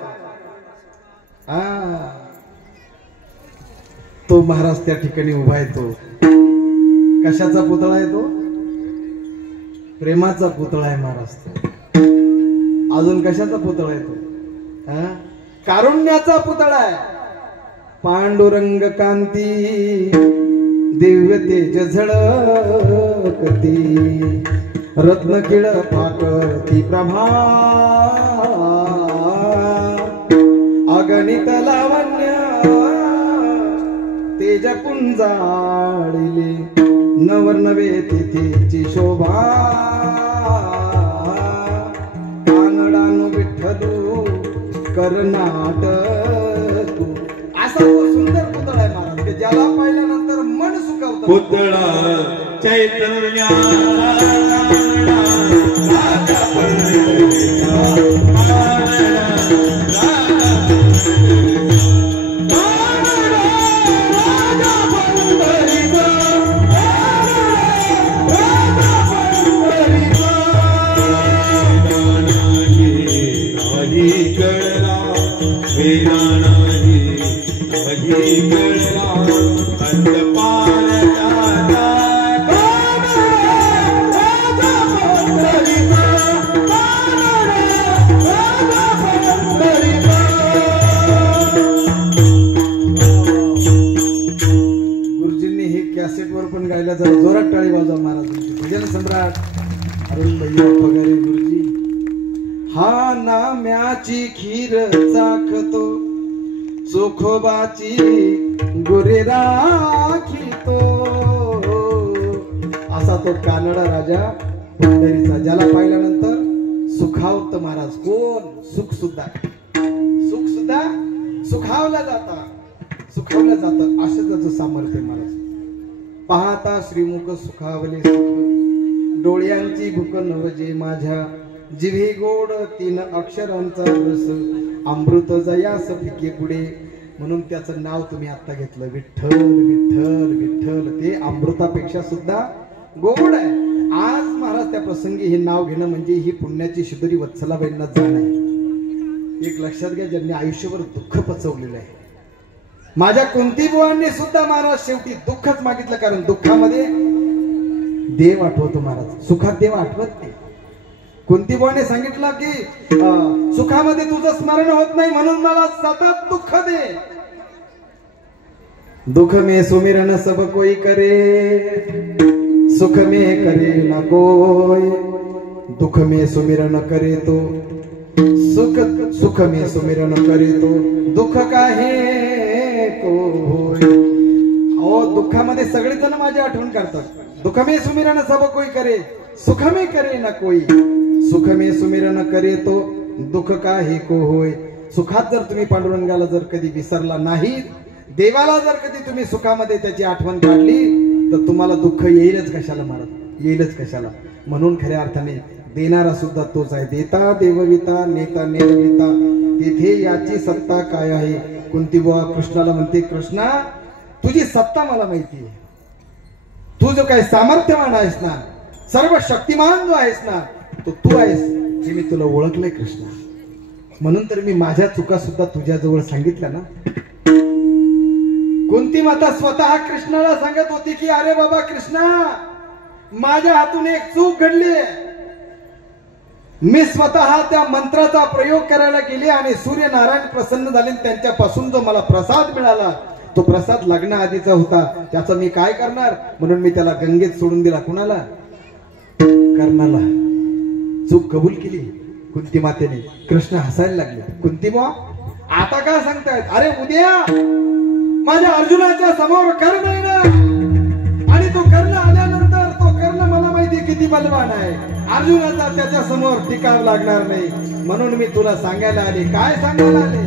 तो महाराज त्या ठिकाणी उभा आहे. तो कशाचा पुतळा आहे? तो प्रेमाचा पुतळा आहे महाराज. अजून कशाचा पुतळा आहे? तो कारुण्याचा पुतळा आहे. पांडुरंग कांती दिव्य तेज झळकती, रत्नकिळ पाकती प्रभा, अगणित लावण्य तेज पुंजाळिले, नवरनवे तिथीची शोभा, कानडानु विठ्ठलू कर्नाटकू. असा तो सुंदर पुतळा आहे महाराज, की ज्याला पाहिल्यानंतर मन सुखावतं. पुतळा चैतन्याचा जोरात टाळी वाजवा महाराजांची. भजन सम्राट अरुण भैया पगारे गुरुजी. हा नाम्याची खीर चाखतो, चोखोबाची गुरे राखितो, असा तो कानडा राजा पंढरीचा, ज्याला पाहिल्यानंतर सुखावत महाराज. कोण? सुख सुद्धा सुखावलं जातं. असं त्याचं सामर्थ्य महाराज. पाहता श्रीमुख सुखावले सुख, डोळ्यांची भूक नवजे माझ्या, जिव्ही गोड 3 अक्षरांचा रस, अमृत जयास फिके पुढे. म्हणून त्याचं नाव तुम्ही आता घेतलं, विठ्ठल विठ्ठल विठ्ठल. ते अमृतापेक्षा सुद्धा गोड आहे. आज महाराज त्या प्रसंगी हे नाव घेणं म्हणजे ही पुण्याची शिदोरी वत्सलाबाईंना जाण आहे. एक लक्षात घ्या, ज्यांनी आयुष्यभर दुःख पचवलेलं आहे. माझ्या कुंती बुवांनी सुद्धा महाराज शेवटी दुःखच मागितलं, कारण दुःखामध्ये देव आठवतो महाराज, सुखात देव आठवत नाही. कुंती बुवाने सांगितलं की सुखामध्ये तुझं स्मरण होत नाही, म्हणून मला सतत दुःख दे. दुख में सुमिरन सब कोई करे, सुख में करे ना कोई. दुख में सुमिरन करे तो सुख में सुमिरन करे तो दुःख काहे कोई. दुःखामध्ये सगळेजण माझी आठवण करतात. दुःख में सुमिरन सब कोई करे, सुख में करे ना कोई. सुख में सुमिरन करे तो दुःख काहे को होय. सुखात जर तुम्ही पांडुरंगाला जर कधी विसरला नाही, देवाला जर कधी तुम्ही सुखामध्ये त्याची आठवण काढली, तर तुम्हाला दुःख येईलच कशाला महाराज, येईलच कशाला. म्हणून खऱ्या अर्थाने देणारा सुद्धा तोच आहे. देता देवविता नेता नेरविता, तिथे याची सत्ता काय आहे. कुंती बुवा कृष्णाला म्हणते, कृष्णा तुझी सत्ता मला माहिती आहे. तू जो काही सामर्थ्यवान आहेस ना, सर्व शक्तिमान जो आहेस ना, तो तू आहेस हे मी तुला ओळखलंय कृष्णा. म्हणून तर मी माझ्या चुका सुद्धा तुझ्या जवळ सांगितल्या ना. कुंती माता स्वतः कृष्णाला सांगत होती की अरे बाबा कृष्णा, माझ्या हातून एक चूक घडली. मी स्वतः त्या मंत्राचा प्रयोग करायला गेले आणि सूर्यनारायण प्रसन्न झाले. त्यांच्यापासून जो मला प्रसाद मिळाला, तो प्रसाद लग्नाआधीचा होता. त्याचं मी काय करणार, म्हणून मी त्याला गंगेत सोडून दिला. कुणाला? कर्णाला. चूक कबूल केली कुंती मातेने. कृष्ण हसायला लागले. कुंती बुवा आता काय सांगतायत? अरे उद्या माझ्या अर्जुनाच्या समोर कर्ण येणार आणि तो कर्ण आल्यानंतर तो कर्ण मला माहिती किती बलवान आहे. अर्जुनाचा त्याच्या समोर टिकाव लागणार नाही, म्हणून मी तुला सांगायला आले. काय सांगायला आले?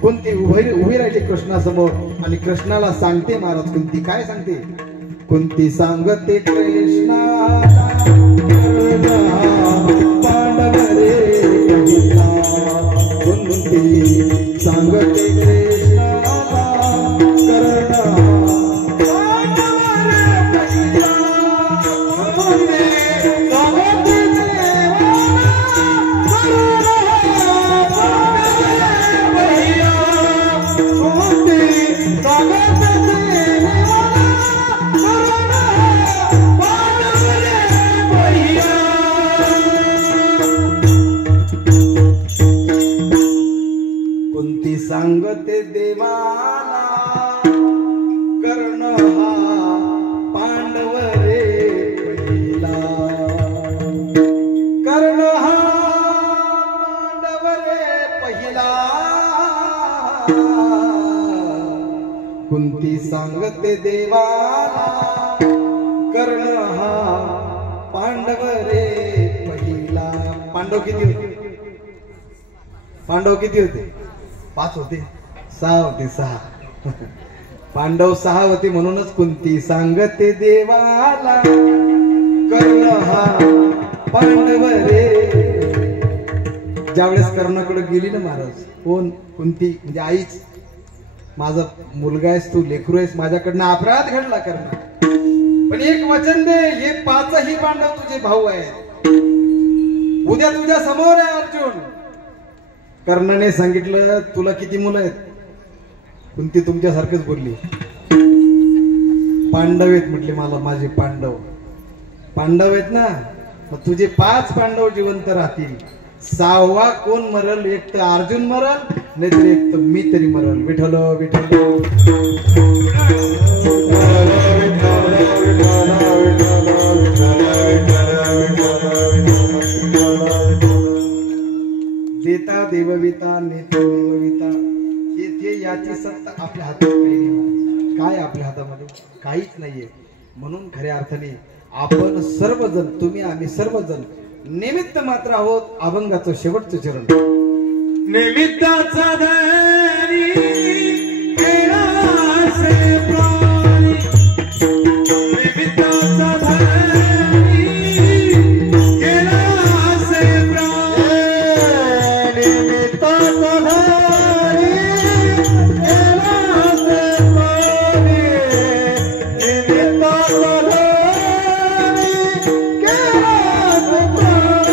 कुंती उभी राहिली कृष्णासमोर आणि कृष्णाला सांगते महाराज. कुंती काय सांगते? कुंती सांगते कृष्णाला पांडव रे कविता. कुंती सांगते कृष्णाला कर्ण सांगते देवाला कर्ण हा पांडव रे पहिला. पांडव किती होते? पांडव किती होते? 5 होते? 6 होते? 6. पांडव 6 होते म्हणूनच कुंती सांगते देवाला कर्ण हा पांडव रे. ज्यावेळेस कर्णाकडे गेली ना महाराज, कोण? कुंती म्हणजे आईच. माझा मुलगा आहेस तू, लेकरू आहेस, माझ्याकडनं अपराध घडला कर्ण, पण एक वचन दे, हे 5ही पांडव तुझे भाऊ आहेत, उद्या तुझ्या समोर आहे अर्जुन. कर्णाने सांगितलं तुला किती मुलं आहेत? कुंती तुमच्यासारखंच बोलली, पांडव आहेत म्हटले. मला माझे पांडव आहेत ना, मग तुझे 5 पांडव जिवंत राहतील. 6वा कोण मरल? एक तर अर्जुन मरल, नाहीतर एक तर मी तरी मरल. विठ्ठल विठ्ठल. देता देवविता नेता देवविता. येथे याची सत्ता आपल्या हातात काही नाही. काय आपल्या हातामध्ये? काहीच नाहीये. म्हणून खऱ्या अर्थाने आपण सर्वजण, तुम्ही आम्ही सर्वजण निमित्त मात्र आहोत. अभंगाचं शेवटचं चरण. निमित्ताचा धनी केलासे प्राणी, निमित्ताचा धनी केलासे प्राणी, निमित्ताचा धनी केलासे प्राणी, निमित्ताचा धनी केलासे प्राणी.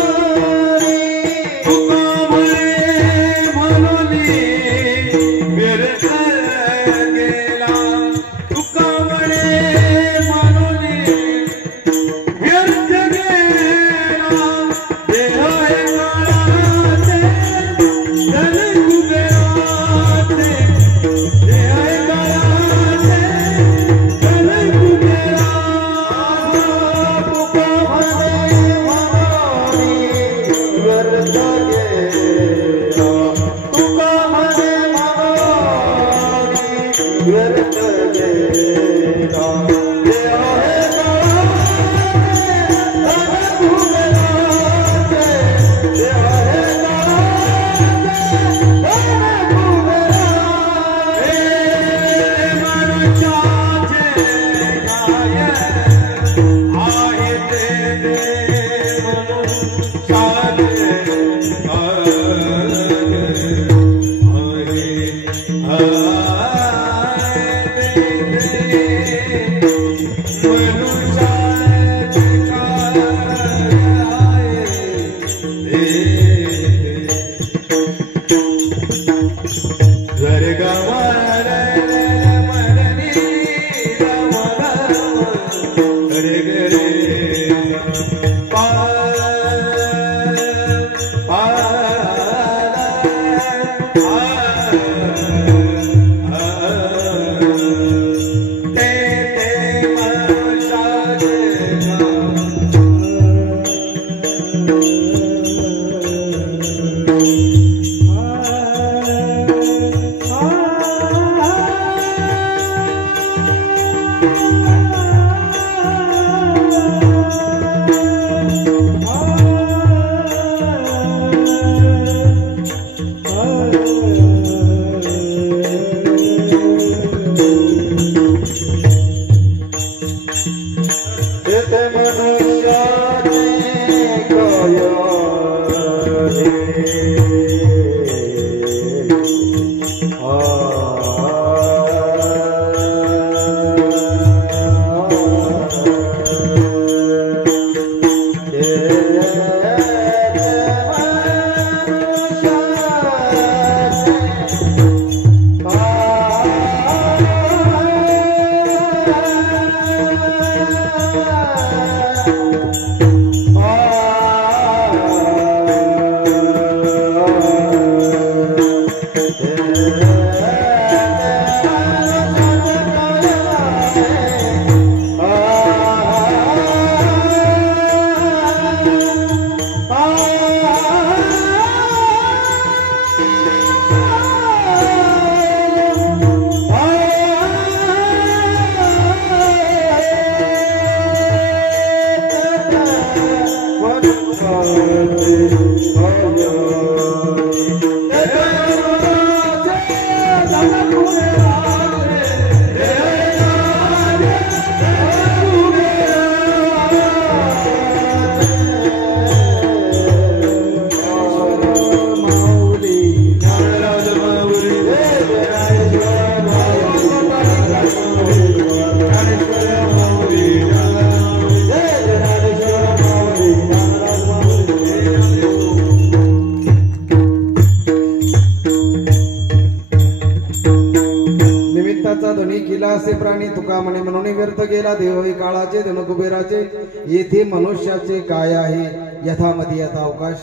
असे प्राणी तुका म्हणे म्हणून व्यर्थ गेला देव हे काळाचे धन कुबेराचे येथे मनुष्याचे काय आहे यथामती यथा अवकाश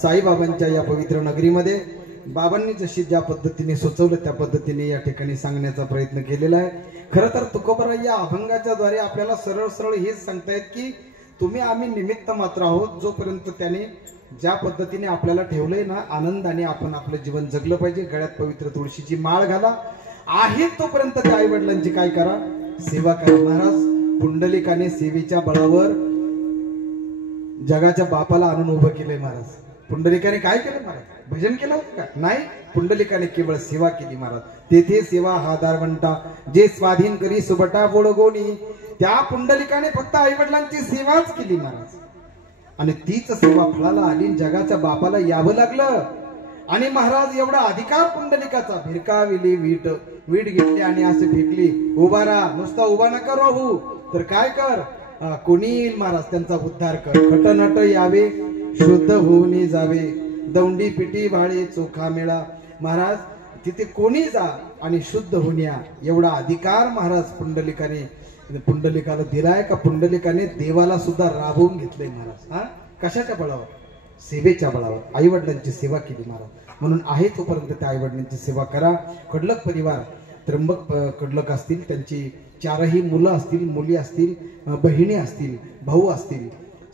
साईबाबांच्या या पवित्र नगरीमध्ये बाबांनी जशी ज्या पद्धतीने सुचवलं त्या पद्धतीने या ठिकाणी सांगण्याचा प्रयत्न केलेला आहे। खरं तर तुकोबरा या अभंगाच्या द्वारे आपल्याला सरळ सरळ हेच सांगतायत की तुम्ही आम्ही निमित्त मात्र आहोत। जोपर्यंत त्याने ज्या पद्धतीने आपल्याला ठेवलंय ना आनंदाने आपण आपलं जीवन जगलं पाहिजे। गळ्यात पवित्र तुळशीची माळ घाला आहे तोपर्यंत त्या आई वडिलांची काय करा सेवा करा। महाराज पुंडलिकाने सेवेच्या बळावर जगाच्या बापाला आणून उभं केलंय। महाराज पुंडलिकाने काय केलं महाराज भजन केलं होतं का नाही पुंडलिकाने केवळ सेवा केली। महाराज तेथे सेवा हा दारवंटा जे स्वाधीन करी सुबटा बोळगोणी त्या पुंडलिकाने फक्त आई वडिलांची सेवाच केली महाराज आणि तीच सेवा फळाला आली जगाच्या बापाला यावं लागलं। आणि महाराज एवढा अधिकार पुंडलिकाचा भिरकाविली वीट घेतली आणि असे फेकली उभा राहा नुसता उभा नका राहू तर काय कर कोणी येईल महाराज त्यांचा उद्धार कर खटनट यावे शुद्ध होऊन जावे दौंडी पिटी भाळे चोखा मेळा। महाराज तिथे कोणी जा आणि शुद्ध होऊन या एवढा अधिकार महाराज पुंडलिकाला दिलाय का पुंडलिकाने देवाला सुद्धा राबवून घेतलंय महाराज। हा कशाच्या बळावर सेवेच्या बळावर आई वडिलांची सेवा केली महाराज। म्हणून आहे तोपर्यंत त्या आई वडिलांची सेवा करा। कडलक परिवार त्र्यंबक कडलक असतील त्यांची चारही मुलं असतील मुली असतील बहिणी असतील भाऊ असतील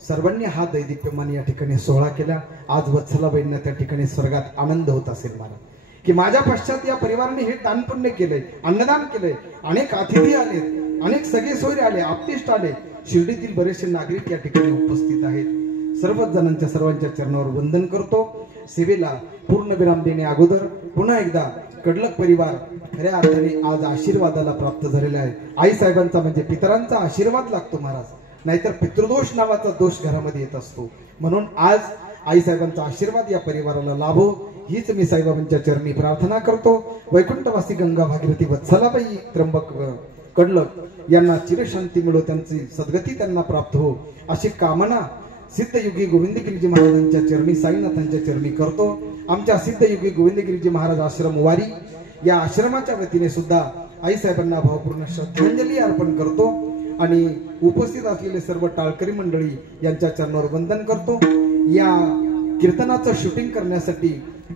सर्वांनी हा दैदिप्यमान या ठिकाणी सोहळा केला। आज वत्सलाबाईंना त्या ठिकाणी स्वर्गात आनंद होत असेल महाराज की माझ्या पश्चात या परिवाराने हे दानपुण्य केलंय अन्नदान केलंय अनेक अतिथी आले अनेक सगळे सोयरे आले आप्तेष्ट आले शिर्डीतील बरेचसे नागरिक या ठिकाणी उपस्थित आहेत। सर्वच जणांच्या सर्वांच्या चरणावर वंदन करतो। सेवेला पूर्ण विराम देणे अगोदर पुन्हा एकदा कडलक परिवार खऱ्या अर्थाने आज आशीर्वादाला प्राप्त झालेला आहे। आई साहेबांचा म्हणजे पितरांचा आशीर्वाद लागतो महाराज नाहीतर पितृदोष नावाचा दोष घरामध्ये येत असतो। म्हणून आज आई साहेबांचा आशीर्वाद या परिवाराला लाभो हीच मी साईबाबांच्या चरणी प्रार्थना करतो। वैकुंठवासी गंगा भागीरथी वत्सलाबाई त्र्यंबक कडलक यांना चिरशांती मिळो त्यांची सद्गती त्यांना प्राप्त हो अशी कामना सिद्धयुगी गोविंदगिरीजी महाराजांच्या चरणी साईनाथांच्या चरणी करतो। आमच्या सिद्धयुगी गोविंदगिरीजी महाराज आश्रम वारी या आश्रमाच्या वतीने सुद्धा आई साहेबांना भावपूर्ण श्रद्धांजली अर्पण करतो आणि उपस्थित असलेले सर्व टाळकरी मंडळी यांच्या चरणावर वंदन करतो। या कीर्तनाचं शूटिंग करण्यासाठी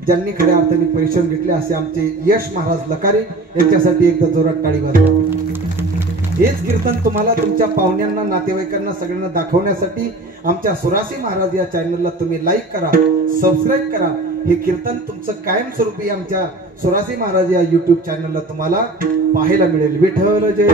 ज्यांनी खऱ्या अर्थाने परिश्रम घेतले असे आमचे यश महाराज लकारे यांच्यासाठी एकदा जोरात टाळी वाजवा। हेच कीर्तन तुम्हाला तुमच्या पाहुण्यांना नातेवाईकांना सगळ्यांना दाखवण्यासाठी आमच्या सुरासी महाराज या चॅनलला तुम्ही लाईक करा सबस्क्राईब करा। हे कीर्तन तुमचं कायमस्वरूपी आमच्या सुरासी महाराज या युट्यूब चॅनलला तुम्हाला पाहायला मिळेल। विठ्ठल जय